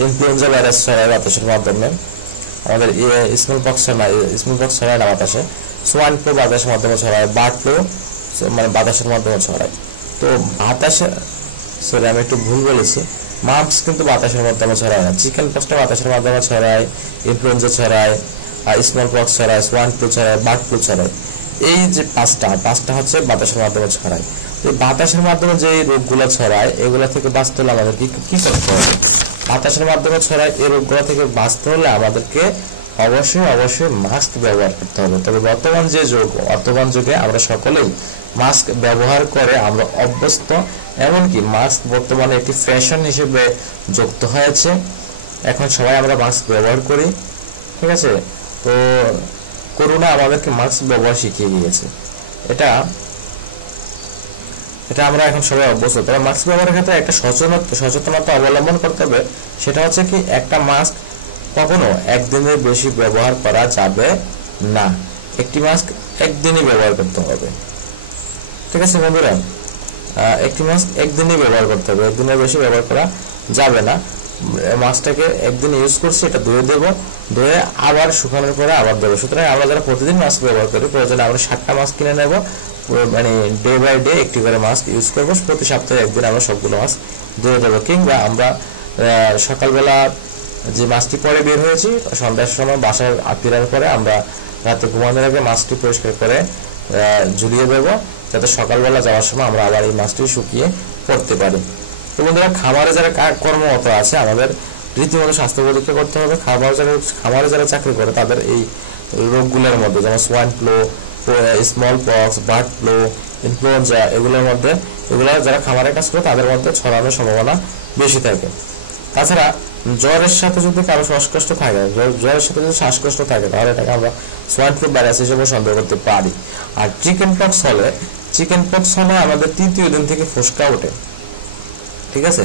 ইনফ্লুয়েঞ্জা ভাইরাস ছড়ায় বাতাসের মাধ্যমে, আমাদের স্মল পক্স ছড়ায় না বাতাসে, সোয়াইন ফ্লু বাতাসের মাধ্যমে ছড়ায়, বার্ড ফ্লু বাতাসের মাধ্যমে ছড়ায়। তো আমি একটু ভুল বলেছি, মাম্পস কিন্তু বাতাসের মাধ্যমে ছড়ায় না, চিকেন পক্সটা বাতাসের মাধ্যমে ছড়ায়, ইনফ্লুয়েঞ্জা ছড়ায়, স্মল পক্স ছড়ায়, সোয়াইন ফ্লু ছড়ায়, বার্ড ফ্লু ছড়ায়। এই যে পাঁচটা হচ্ছে বাতাসের মাধ্যমে ছড়ায়। এই বাতাসের মাধ্যমে যে রোগগুলো ছড়ায়, এগুলো থেকে বাঁচতে হলে আমাদের কি করতে হবে? বাতাসের মাধ্যমে ছড়ায় এই রোগগুলো থেকে বাঁচতে হলে আমাদেরকে অবশ্যই মাস্ক ব্যবহার করতে হবে। তবে বর্তমান যুগে আমরা সকলেই মাস্ক ব্যবহার করে আমরা অভ্যস্ত, এমনকি মাস্ক বর্তমানে একটি ফ্যাশন হিসেবে যুক্ত হয়েছে, এখন সবাই আমরা মাস্ক ব্যবহার করি, ঠিক আছে। তো করোনা আমাদেরকে মাস্ক ব্যবহার শিখিয়ে দিয়েছে, এটা আমরা এখন সবাই অভ্যস্ত। তবে মাস্ক ব্যবহারের ক্ষেত্রে একটা সচেতনতা অবলম্বন করতে হবে, সেটা হচ্ছে কি, একটা মাস্ক কখনো একদিনের বেশি ব্যবহার করা যাবে না। একটি মাস্ক একদিনই ব্যবহার করতে হবে। ঠিক আছে বন্ধুরা, একটি মাস্ক একদিনই ব্যবহার করতে হবে, একদিনের বেশি ব্যবহার করা যাবে না। মাস্কটাকে একদিন ইউজ করছি, এটা ধুয়ে দেবো, ধুয়ে আবার শুকানোর পরে আবার দেবো। সুতরাং আমরা যারা প্রতিদিন মাস্ক ব্যবহার করি, প্রয়োজনে আমরা 7টা মাস্ক কিনে নেব, মানে ডে বাই ডে একটি করে মাস্ক ইউজ করবো। প্রতি সপ্তাহে একদিন আমরা সবগুলো মাস্ক ধুয়ে দেবো। কিংবা আমরা সকালবেলা যে মাস্কটি পরে বের হয়েছি, সন্ধ্যার সময় বাসায় ফেরার পরে আমরা রাতে ঘুমানোর আগে মাস্কটি পরিষ্কার করে ঝুলিয়ে দেবো, যাতে সকালবেলা যাওয়ার সময় আমরা আবার এই মাস্কটি শুকিয়ে পড়তে পারি। তো বন্ধুরা, খামারে যারা কর্মরত আছে আমাদের রীতিমতো স্বাস্থ্য পরীক্ষা করতে হবে। খামারে যারা চাকরি করে তাদের এই রোগগুলোর মধ্যে, যেমন swine flu, small pox, bird flu, influenza, এগুলোর মধ্যে, এগুলো যারা খামারে কাজ করে তাদের মধ্যে ছড়ানোর সম্ভাবনা বেশি থাকে। তাছাড়া জ্বরের সাথে যদি কারো শ্বাসকষ্ট থাকে, জ্বরের সাথে যদি শ্বাসকষ্ট থাকে, তাহলে এটাকে আমরা সোয়াইন ফ্লু ভাইরাস হিসেবে সন্দেহ করতে পারি। আর চিকেন পক্স হলে আমাদের 3য় দিন থেকে ফুসকা ওঠে। ঠিক আছে,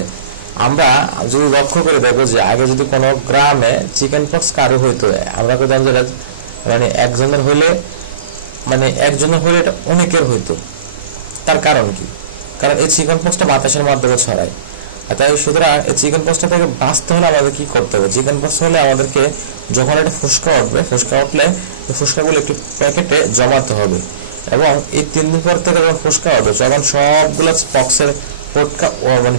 আমরা যদি লক্ষ্য করে দেখবো যে আগে যদি কোনো গ্রামে চিকেন পক্স কারো হইতো, আমরা কোথাও মানে একজনের হইলে এটা অনেকের হইতো। তার কারণ কি? কারণ এই চিকেন পক্সটা বাতাসের মাধ্যমে ছড়ায়। তাই সুতরাং এই চিকেন পক্সটা থেকে বাঁচতে হলে আমাদের কি করতে হবে? চিকেন পক্স হলে আমাদেরকে যখন একটা ফুসকা উঠবে, ফুসকা উঠলে ফুসকাগুলো একটি প্যাকেটে জমাতে হবে, এবং এই 3 দিন পর থেকে যখন ফুসকা হবে, যখন সবগুলো পক্সের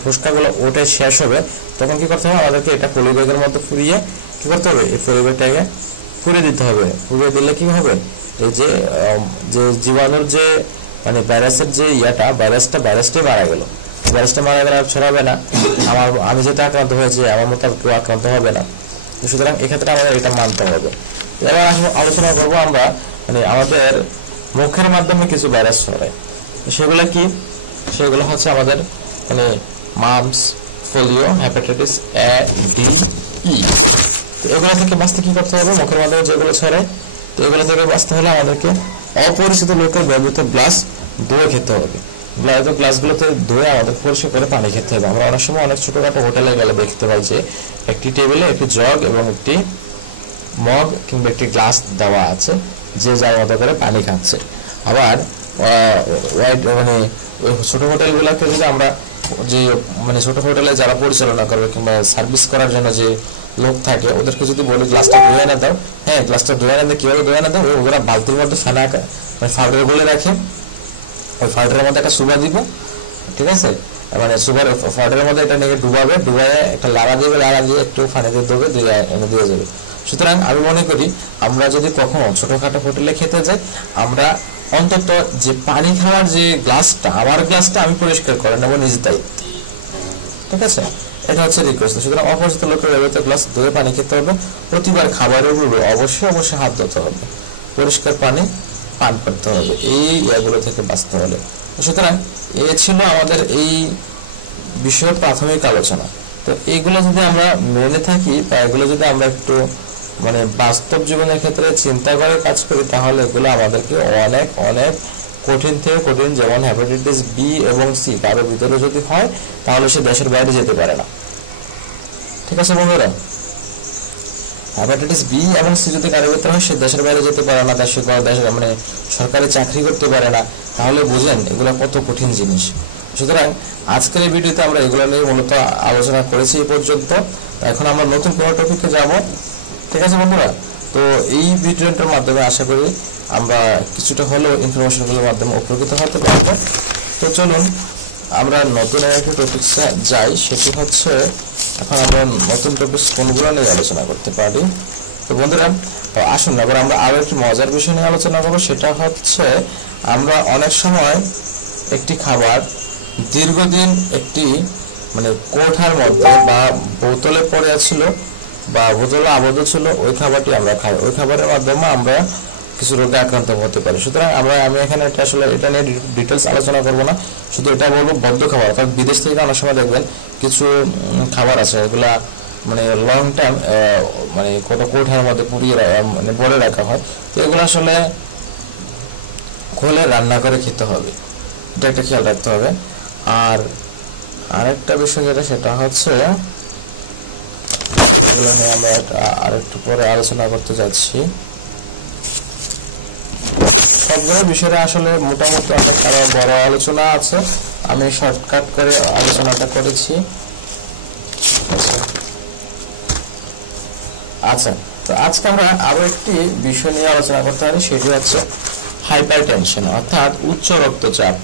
ফুসকাগুলো ওঠে শেষ হবে, তখন কি করতে হবে? আমাদেরকে এটা পলিব্যাগের মধ্যে পুড়িয়ে কি করতে হবে? এই পলিব্যাগটাকে পুড়িয়ে দিতে হবে। পুড়িয়ে দিলে কি হবে? এই যে জীবাণুর যে ভাইরাসের যে ভাইরাসটাই মারা গেল। ভাইরাসটা মারা গেলে আর ছড়াবে না। আমি যেটা আক্রান্ত হয়েছি, আমার মতো কেউ আক্রান্ত হবে না। সুতরাং এক্ষেত্রে আমাদের এটা মানতে হবে। এবার আলোচনা করবো আমরা আমাদের মুখের মাধ্যমে কিছু ভাইরাস ছড়ায়। সেগুলো কি? সেগুলো হচ্ছে আমাদের mumps, polio, hepatitis A, D, E. তো এগুলো থেকে বাঁচতে কি করতে হবে? মুখের মাধ্যমে যেগুলো ছড়ায়, তো এগুলো থেকে বাঁচতে হলে আমাদেরকে অপরিচিত লোকের ব্যবহৃত গ্লাস ধুয়ে খেতে হবে। গ্লাসগুলোতে ধুয়ে আমাদের পরিষ্কার করে পানি খেতে হবে। আমরা অনেক সময় অনেক ছোটখাটো হোটেলে গেলে দেখতে পাই যে একটি টেবিলে একটি জগ এবং একটি মগ কিংবা একটি গ্লাস দেওয়া আছে, যে যার মতো করে পানি খাচ্ছে। আবার ছোট হোটেলগুলোকে যদি আমরা ছোট হোটেলে যারা পরিচালনা করবে কিংবা সার্ভিস করার জন্য যে লোক থাকে, ওদেরকে যদি বলি গ্লাসটা ধুয়ে এনে দাও, হ্যাঁ গ্লাসটা ধুয়ে এনে কিভাবে ধুয়ে এনে দাও? ওরা বালতির মধ্যে ফাউডার বলে রাখে, ওই ফাউডারের মধ্যে একটা সুবা দিব। ঠিক আছে, ফাউডারের মধ্যে এটা নিয়ে ডুবাবে, ডুবায় একটা লাড়া দিয়ে একটু পানিতে দেবে, দিয়ে যাবে। সুতরাং আমি মনে করি আমরা যদি কখনো ছোটখাটো হোটেলে খেতে যাই, আমরা অন্তত যে পানি খাওয়ার যে গ্লাসটা, আমার গ্লাসটা আমি পরিষ্কার করে নেবো নিজ দায়িত্ব। ঠিক আছে, এটা হচ্ছে রিকোয়েস্ট। সুতরাং অপরিচিত লোকের ব্যবহৃত গ্লাস ধুয়ে পানি খেতে হবে। প্রতিবার খাবারের পূর্বে অবশ্যই হাত ধুতে হবে, পরিষ্কার পানি পান করতে হবে, এই এগুলো থেকে বাঁচতে হলে। সুতরাং এ ছিল আমাদের এই বিষয়ের প্রাথমিক আলোচনা। তো এইগুলো যদি আমরা মেনে থাকি বা এগুলো যদি আমরা একটু বাস্তব জীবনের ক্ষেত্রে চিন্তা করে কাজ করি, তাহলে এগুলো আমাদেরকে অনেক অনেক কঠিন থেকে কঠিন, যেমন হেপাটাইটিস বি এবং সি কারো ভিতরে যদি হয়, তাহলে সে দেশের বাইরে যেতে পারে না। ঠিক আছে বন্ধুরা, হেপাটাইটিস বি এবং সি যদি কারো ভিতরে হয়, সে দেশের বাইরে যেতে পারে না, দেশের সরকারি চাকরি করতে পারে না। তাহলে বুঝেন এগুলো কত কঠিন জিনিস। সুতরাং আজকের এই ভিডিওতে আমরা এগুলো নিয়ে মূলত আলোচনা করেছি এই পর্যন্ত। এখন আমরা নতুন কোনো টপিকে যাব। ঠিক আছে বন্ধুরা, তো এই ভিডিওটার মাধ্যমে আশা করি আমরা কিছুটা হলেও ইনফরমেশনগুলোর মাধ্যমে উপকৃত হতে পারবো। তো চলুন আমরা নতুন একটা টপিকসে যাই, সেটি হচ্ছে এখন আমরা নতুন টপিক কোনগুলো নিয়ে আলোচনা করতে পারি। তো বন্ধুরা আসুন এবার আমরা আরো একটি মজার বিষয় নিয়ে আলোচনা করবো। সেটা হচ্ছে আমরা অনেক সময় একটি খাবার দীর্ঘদিন একটি কোঠার মধ্যে বা বোতলে পড়ে ছিল বা বোতলে আবদ্ধ ছিল, ওই খাবারটি আমরা খাই। ওই খাবারের মাধ্যমে আমরা কিছু রোগে আক্রান্ত হতে পারি। সুতরাং আমি এখানে এটা নিয়ে ডিটেলস আলোচনা করবো না, শুধু এটা বলবো বদ্ধ খাবার। অর্থাৎ বিদেশ থেকে অনেক সময় দেখবেন কিছু খাবার আছে, এগুলা লং টাইম কত কোঠার মধ্যে পুড়িয়ে বলে রাখা হয়। তো এগুলো আসলে খোলে রান্না করে খেতে হবে, এটা একটা খেয়াল রাখতে হবে। আর আরেকটা বিষয় যেটা, সেটা হচ্ছে এগুলো নিয়ে আমরা আরেকটু পরে আলোচনা করতে যাচ্ছি। সবগুলো বিষয়ে আসলে মোটামুটি অনেক আরো বড় আলোচনা আছে, আমি শর্টকাট করে আলোচনাটা করেছি। আচ্ছা, তো আজকে আমরা আরো একটি বিষয় নিয়ে আলোচনা করতে পারি, সেটি হচ্ছে হাইপারটেনশন অর্থাৎ উচ্চ রক্তচাপ,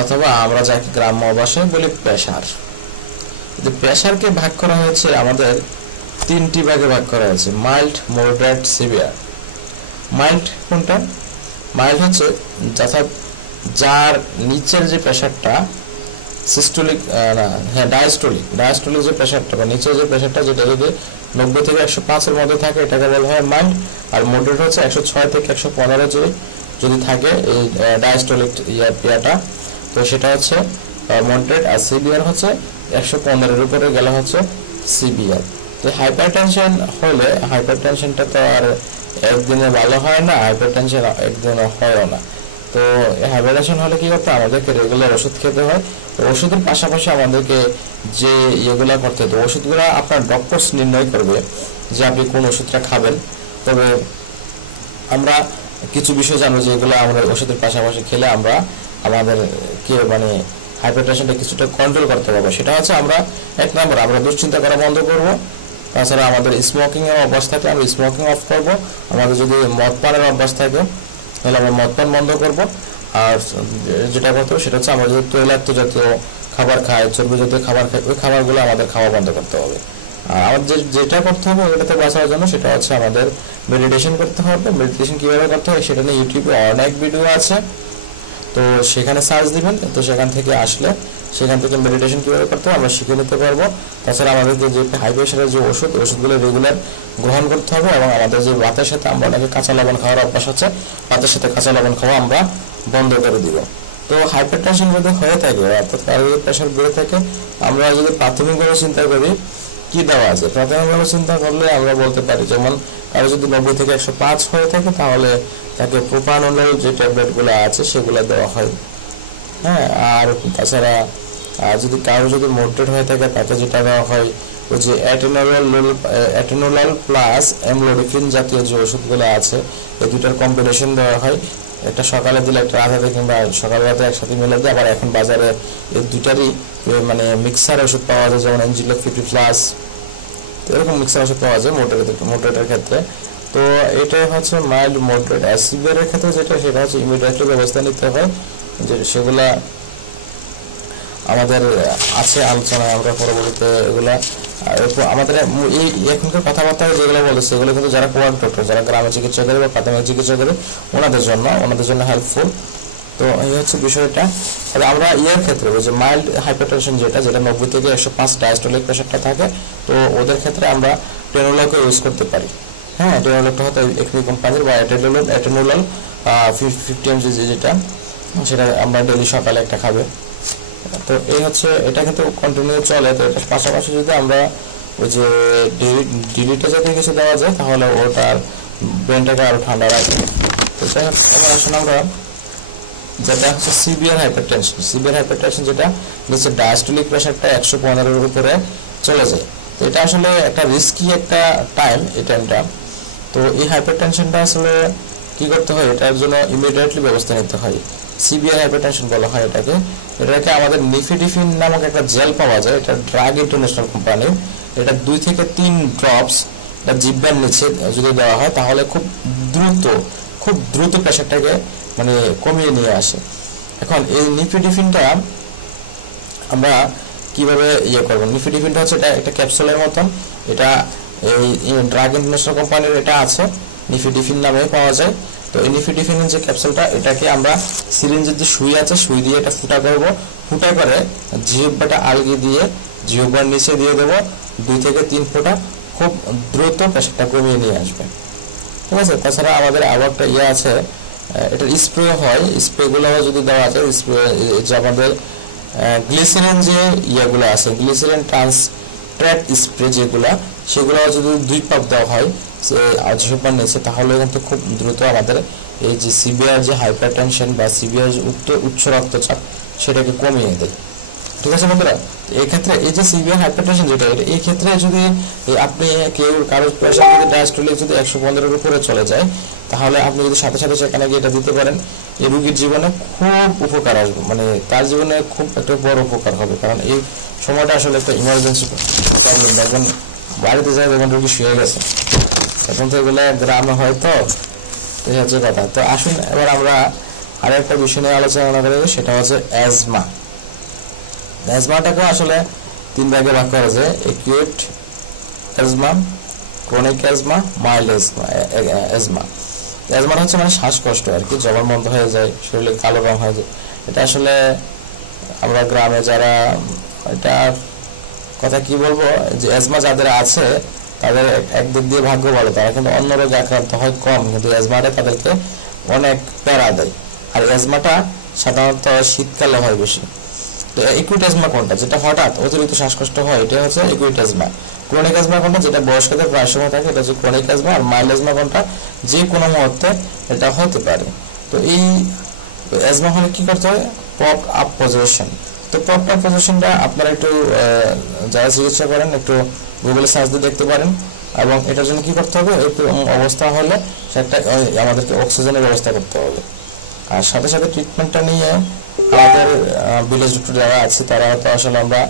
অথবা আমরা যাকে গ্রাম্য ভাষায় বলি প্রেসার। প্রেসারকে ভাগ করা হয়েছে আমাদের তিনটি ভাগে ভাগ করা হয়েছে, মাইল্ড, মডারেট, সিভিয়ার। মাইল্ড কোনটা? মাইল্ড হচ্ছে অর্থাৎ যার নিচের যে প্রেসারটা সিস্টোলিক ডায়াস্টোলিক যে প্রেসারটা বা নিচের যে প্রেসারটা, যেটা যদি 90 থেকে 105 এর মধ্যে থাকে এটাকে বলা হয় মাইল্ড। আর মডারেট হচ্ছে 106 থেকে 115 যদি থাকে এই ডায়াস্টোলিক ইয়াটা, তো সেটা হচ্ছে মডারেট। আর সিভিয়ার হচ্ছে 115 এর উপরে গেলে হচ্ছে সিভিয়ার। তো হাইপারটেনশন হলে, হাইপারটেনশনটা তো আর একদিনে ভালো হয় না, হাইপারটেনশন একদিনে হয় না। তো হাইপারটেনশন হলে কি করতে, আমাদেরকে রেগুলার ওষুধ খেতে হয়। তো ওষুধের পাশাপাশি আমাদেরকে যে ইয়েগুলা করতে হয়, ওষুধগুলা আপনার ডক্টর নির্ণয় করবে যে আপনি কোন ওষুধটা খাবেন। তবে আমরা কিছু বিষয় জানবো যে এগুলো আমরা ওষুধের পাশাপাশি খেলে আমরা আমাদের কি মানে হাইপারটেনশনটা কিছুটা কন্ট্রোল করতে পারবো। সেটা হচ্ছে আমরা এক নম্বর আমরা দুশ্চিন্তা করা বন্ধ করব। তাছাড়া আমাদের স্মোকিং এর অভ্যাস থাকে আমরা স্মোকিং অফ করব। আমাদের যদি মদ পানের অভ্যাস থাকে তাহলে আমরা মদ পান বন্ধ করব। আর যেটা করতে হবে সেটা হচ্ছে আমরা যদি তৈলাক্ত জাতীয় খাবার খাই, চর্বি জাতীয় খাবার খাই, ওই খাবারগুলো আমাদের খাওয়া বন্ধ করতে হবে। আর আমাদের যেটা করতে হবে ওটাতে বাঁচার জন্য সেটা হচ্ছে আমাদের মেডিটেশন করতে হবে। মেডিটেশন কিভাবে করতে হয় সেটা নিয়ে ইউটিউবে অনেক ভিডিও আছে, তো সেখানে সার্চ দিবেন। তো সেখান থেকে আসলে সেখান থেকে মেডিটেশন কিভাবে করতে হবে আমরা শিখে নিতে পারবো। তাছাড়া আমাদেরকে যে হাই প্রেশারের যে ওষুধগুলো রেগুলার গ্রহণ করতে হবে। এবং আমাদের যে ভাতের সাথে আমরা অনেকে কাঁচা লবণ খাওয়ার অভ্যাস আছে, ভাতের সাথে কাঁচা লবণ খাওয়া আমরা বন্ধ করে দিব। তো হাইপারটেনশন যদি হয়ে থাকে অর্থাৎ কারো যদি প্রেশার বেড়ে থাকে, আমরা যদি প্রাথমিকভাবে চিন্তা করি কি দেওয়া আছে, প্রাথমিকভাবে চিন্তা করলে আমরা বলতে পারি যেমন কারো যদি 90 থেকে 105 হয়ে থাকে তাহলে তাকে প্রোপানল যে ট্যাবলেট গুলো আছে সেগুলো দেওয়া হয়। হ্যাঁ, আর তাছাড়া যদি কারো যদি মডারেট হয়ে থাকে তাকে যেটা দেওয়া হয় ওই যে অ্যাটেনোলাল প্লাস অ্যামলোডিফিন জাতীয় যে ওষুধগুলো আছে এই দুটার কম্বিনেশন দেওয়া হয়। একটা সকালে দিলে একটা রাতে কিংবা সকাল রাতে একসাথে মিলে দেয়। আবার এখন বাজারে এই দুটারই মানে মিক্সার ওষুধ পাওয়া যায়, যেমন এনজিলক 50+, এরকম মিক্সার ওষুধ পাওয়া যায় মডারেটের ক্ষেত্রে। তো এটাই হচ্ছে মাইল্ড, মডারেট। আর সিভিয়ারের ক্ষেত্রে যেটা সেটা হচ্ছে ইমিডিয়েটলি ব্যবস্থা নিতে হয়, যে সেগুলা আমাদের আছে আলোচনায়, আমরা পরবর্তীতে এগুলা আমাদের এই এখনকার কথাবার্তা যেগুলো বলছে সেগুলো কিন্তু যারা কোয়ার্ড ডক্টর, যারা গ্রামে চিকিৎসা করে বা প্রাথমিক চিকিৎসা করে ওনাদের জন্য হেল্পফুল। তো এই হচ্ছে বিষয়টা। তবে আমরা ইয়ার ক্ষেত্রে যে মাইল্ড হাইপারটেনশন যেটা 90 থেকে 105 ডায়াস্টোলিক প্রেসারটা থাকে, তো ওদের ক্ষেত্রে আমরা টেনোলকে ইউজ করতে পারি। হ্যাঁ, টেনোলকটা হয়তো একমি কোম্পানির বা অ্যাটেনোলাল 50 mg যেটা, সেটা আমরা ডেইলি সকালে একটা খাবে। তো এই হচ্ছে এটা কিন্তু কন্টিনিউ চলে। তো এটার পাশাপাশি যদি আমরা ওই যে ডিলিটা জাতীয় কিছু দেওয়া যায় তাহলে ওটার ব্রেনটাকে আরো ঠান্ডা রাখে। তো যাই হোক, এবার আসলে আমরা যেটা হচ্ছে সিভিয়ার হাইপারটেনশন যেটা নিচে ডায়াস্টোলিক প্রেসারটা 115 এর উপরে চলে যায়। তো এটা আসলে একটা রিস্কি একটা টাইম, এই টাইমটা। তো এই হাইপারটেনশনটা আসলে কি করতে হয়, এটার জন্য ইমিডিয়েটলি ব্যবস্থা নিতে হয়। সিভিয়ার হাইপারটেনশন বলা হয় এটাকে আমাদের নিফিডিফিন নামক একটা জেল পাওয়া যায়, এটা ড্রাগ ইন্টারন্যাশনাল কোম্পানির। এটা 2 থেকে 3 ড্রপস জিহ্বার নিচে যদি দেওয়া হয় তাহলে খুব দ্রুত প্রেসারটাকে মানে কমিয়ে নিয়ে আসে। এখন এই নিফিডিফিনটা আমরা কিভাবে করব? নিফিডিফিনটা হচ্ছে এটা একটা ক্যাপসুলের মতন, এটা এই ড্রাগ ইন্টারন্যাশনাল কোম্পানির এটা আছে, নিফিডিফিন নামে পাওয়া যায়। তো এই নিফিডিফিনের যে ক্যাপসুলটা এটাকে আমরা সিরিঞ্জের যে সুই আছে সুই দিয়ে এটা ফুটা করব, ফুটা করে জিহ্বাটা আলগি দিয়ে জিহ্বার নিচে দিয়ে দেবো 2 থেকে 3 ফোঁটা, খুব দ্রুত প্রেসারটা কমিয়ে নিয়ে আসবে। ঠিক আছে। তাছাড়া আমাদের আরো একটা আছে, এটা স্প্রে হয়, স্প্রেগুলো যদি দেওয়া যায়, স্প্রে যে আমাদের গ্লিসারিন যে ইয়াগুলো আছে, গ্লিসারিন ট্রান্সট্র্যাট স্প্রে যেগুলা, সেগুলো যদি 2 পাপ দেওয়া হয় জিহ্বার নিচে তাহলে কিন্তু খুব দ্রুত আমাদের এই যে সিভিয়ার যে হাইপারটেনশন বা সিভিয়ার উচ্চ রক্তচাপ সেটাকে কমিয়ে দেয়। ঠিক আছে বন্ধুরা, এই ক্ষেত্রে এই যে সিভিয়ার হাইপারটেনশন যেটা, এই ক্ষেত্রে যদি আপনি কারো প্রেসার যদি ডায়াস্টোলিক যদি 115 এর উপরে চলে যায়, তাহলে আপনি যদি সাথে সাথে সেখানে গিয়ে এটা দিতে পারেন, এই রোগীর জীবনে খুব উপকার আসবে, মানে তার জীবনে খুব একটা বড় উপকার হবে। কারণ এই সময়টা আসলে একটা ইমার্জেন্সি প্রবলেম। দেখবেন বাড়িতে যায় যখন রোগী শুয়ে গেছে, এখন তো এগুলো গ্রামে হয়তো, এই হচ্ছে কথা। তো আসুন এবার আমরা আরেকটা বিষয় নিয়ে আলোচনা করি, সেটা হচ্ছে অ্যাজমা। অ্যাজমাটাকে আসলে 3 ভাগে ভাগ করা যায়: acute asthma, chronic asthma, mild asthma. অ্যাজমাটা হচ্ছে মানে শ্বাসকষ্ট আর কি, জবান বন্ধ হয়ে যায়, শরীরে কালো রং হয়ে যায়। এটা আসলে আমরা গ্রামে যারা, এটা কথা কি বলবো, যে অ্যাজমা যাদের আছে তাদের একদিক দিয়ে ভাগ্য ভালো, তারা কিন্তু অন্য রোগে আক্রান্ত হয় কম, কিন্তু অ্যাজমাটা তাদেরকে অনেক প্যারা দেয়। আর অ্যাজমাটা সাধারণত শীতকালে হয় বেশি। তো একুইট অ্যাজমা কোনটা, যেটা হঠাৎ অতিরিক্ত শ্বাসকষ্ট হয়, এটা হচ্ছে একুইট অ্যাজমা। ক্রনিক অ্যাজমা কোনটা, যেটা বয়স্কদের প্রায় সময় থাকে, এটা হচ্ছে ক্রনিক অ্যাজমা। আর মাইল্ড অ্যাজমা কোনটা, যে কোনো মুহূর্তে এটা হতে পারে। তো এই অ্যাজমা হলে কি করতে হয়, পপ আপ পজিশন। তো পপ আপ পজিশনটা আপনারা একটু যারা চিকিৎসা করেন একটু গুগলে সার্চ দিয়ে দেখতে পারেন। এবং এটার জন্য কি করতে হবে, এই অবস্থা হলে সেটা আমাদেরকে অক্সিজেনের ব্যবস্থা করতে হবে। আর সাথে সাথে ট্রিটমেন্টটা নিয়ে আমাদের ভিলেজ ডক্টর যারা আছে তারা তো আসলে আমরা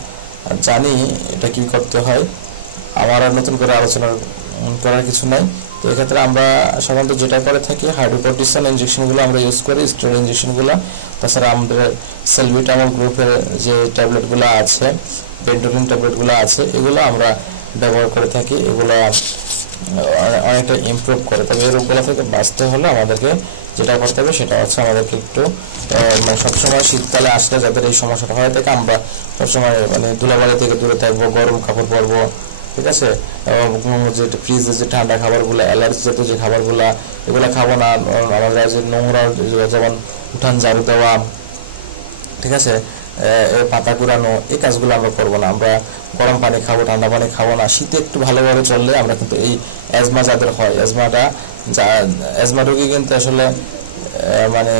জানি এটা কি করতে হয়, আমার আর নতুন করে আলোচনা করার কিছু নাই। তো এক্ষেত্রে আমরা সাধারণত যেটা করে থাকি, হাইড্রোকর্টিসন ইনজেকশনগুলো আমরা ইউজ করি, স্টেরয়েড ইনজেকশনগুলো। তাছাড়া আমাদের সেলবিটামল গ্রুপের যে ট্যাবলেটগুলো আছে, বেন্টোলিন ট্যাবলেটগুলো আছে, এগুলো আমরা ব্যবহার করে থাকি। এগুলো অনেকটা ইমপ্রুভ করে। তবে এই রোগগুলো থেকে বাঁচতে হলে আমাদেরকে যেটা করতে হবে সেটা হচ্ছে আমাদেরকে একটু সবসময় শীতকালে আসলে যাদের এই সমস্যাটা হয়ে থাকে, আমরা সবসময় মানে ধুলাবালি থেকে দূরে থাকবো, গরম কাপড় পরবো, ঠিক আছে। যে ফ্রিজে যে ঠান্ডা খাবারগুলো, অ্যালার্জি জাতীয় যে খাবারগুলো, এগুলো খাবো না। আমরা যে নোংরা, যেমন উঠান ঝাড়ু দেওয়া, ঠিক আছে, পাতা কুড়ানো, এই কাজগুলো আমরা করবো না। আমরা গরম পানি খাবো, ঠান্ডা পানি খাবো না। শীতে একটু ভালোভাবে চললে আমরা কিন্তু এই অ্যাজমা যাদের হয়, অ্যাজমা রোগী কিন্তু আসলে মানে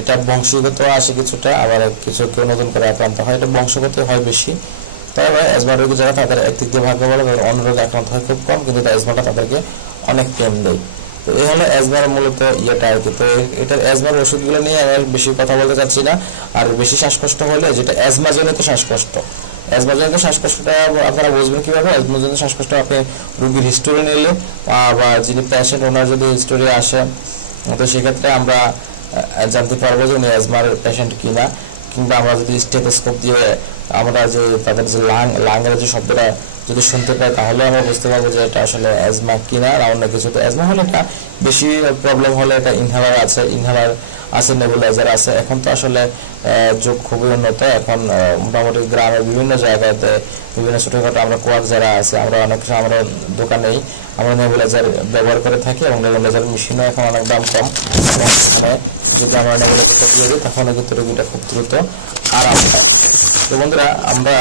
এটা বংশগত আসে কিছুটা, আবার কিছু কেউ নতুন করে আক্রান্ত হয়, এটা বংশগত হয় বেশি। তবে অ্যাজমা রোগী যারা তাদের একদিক দিয়ে ভাগ্য ভালো, অন্য রোগে আক্রান্ত হয় খুব কম, কিন্তু অ্যাজমাটা তাদেরকে অনেক পেন দেয়। তো এই হলো অ্যাজমার মূলত ইয়েটা আর কি। তো এটার অ্যাজমার ওষুধগুলো নিয়ে আমি বেশি কথা বলতে চাচ্ছি না। আর বেশি শ্বাসকষ্ট হলে, যেটা অ্যাজমাজনিত শ্বাসকষ্ট, অ্যাজমাজনিত শ্বাসকষ্টটা আপনারা বুঝবেন কিভাবে। অ্যাজমাজনিত শ্বাসকষ্ট আপনি রোগীর হিস্টোরি নিলে বা যিনি পেশেন্ট ওনার যদি হিস্টোরি আসে, তো সেক্ষেত্রে আমরা জানতে পারবো যে উনি অ্যাজমার পেশেন্ট কিনা। কিংবা আমরা যদি স্টেথোস্কোপ দিয়ে আমরা যে তাদের যে লাংয়ের যে শব্দটা যদি শুনতে পাই, তাহলে আমরা বুঝতে পারবো যে এটা আসলে অ্যাজমা কিনা আর অন্য কিছু। তো অ্যাজমা হলে এটা বেশি প্রবলেম হলে এটা ইনহেলার আছে, নেবুলাইজার আছে। এখন তো আসলে যুগ খুবই উন্নত। এখন মোটামুটি গ্রামের বিভিন্ন জায়গাতে, বিভিন্ন ছোটখাটো আমরা কোয়াক যারা আছে, আমরা অনেক সময় আমরা দোকানেই আমরা নেবুলাইজার ব্যবহার করে থাকি। এবং নেবুলাইজার মেশিনও এখন অনেক দাম কম। এখানে যদি আমরা নেবুলাইজারটা দিয়ে দিই, তখন কিন্তু রোগীটা খুব দ্রুত আরাম পায়। তো বন্ধুরা, আমরা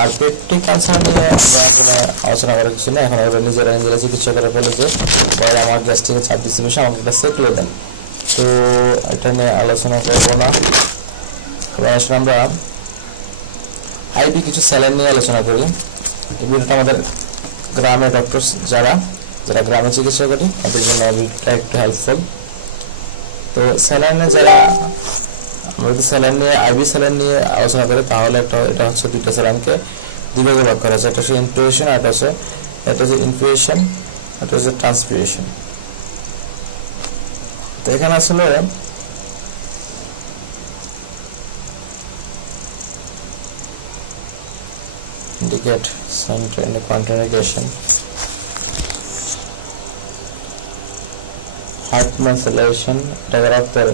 আর পেট্রিক ক্যান্সার নিয়ে আমরা আসলে আলোচনা করার কিছু না। এখন ওরা নিজেরা চিকিৎসা করে ফেলেছে, বলে আমার গ্যাস্ট্রিকে চাপ দিচ্ছে বেশি, আমাকে একটা সেট দেন। তো এটা নিয়ে আলোচনা করবো না। আসলে আমরা আইবি কিছু স্যালাইন নিয়ে আলোচনা করি। এই ভিডিওটা আমাদের গ্রামের ডক্টর যারা গ্রামে চিকিৎসা করি তাদের জন্য একটু হেল্পফুল। তো স্যালাইনে যারা আমরা যদি স্যালাইন নিয়ে, আইবি স্যালাইন নিয়ে আলোচনা করি, তাহলে এটা হচ্ছে দুইটা স্যালাইনকে দুই ভাগে ভাগ করা আছে। একটা হচ্ছে ইনফিউশন, আর এটা হচ্ছে ইনফিউশন, এটা হচ্ছে ট্রান্সফিউশন। তো এখানে আসলে indicate center in the contraindication, Hartmann solution, এটা রক্তের,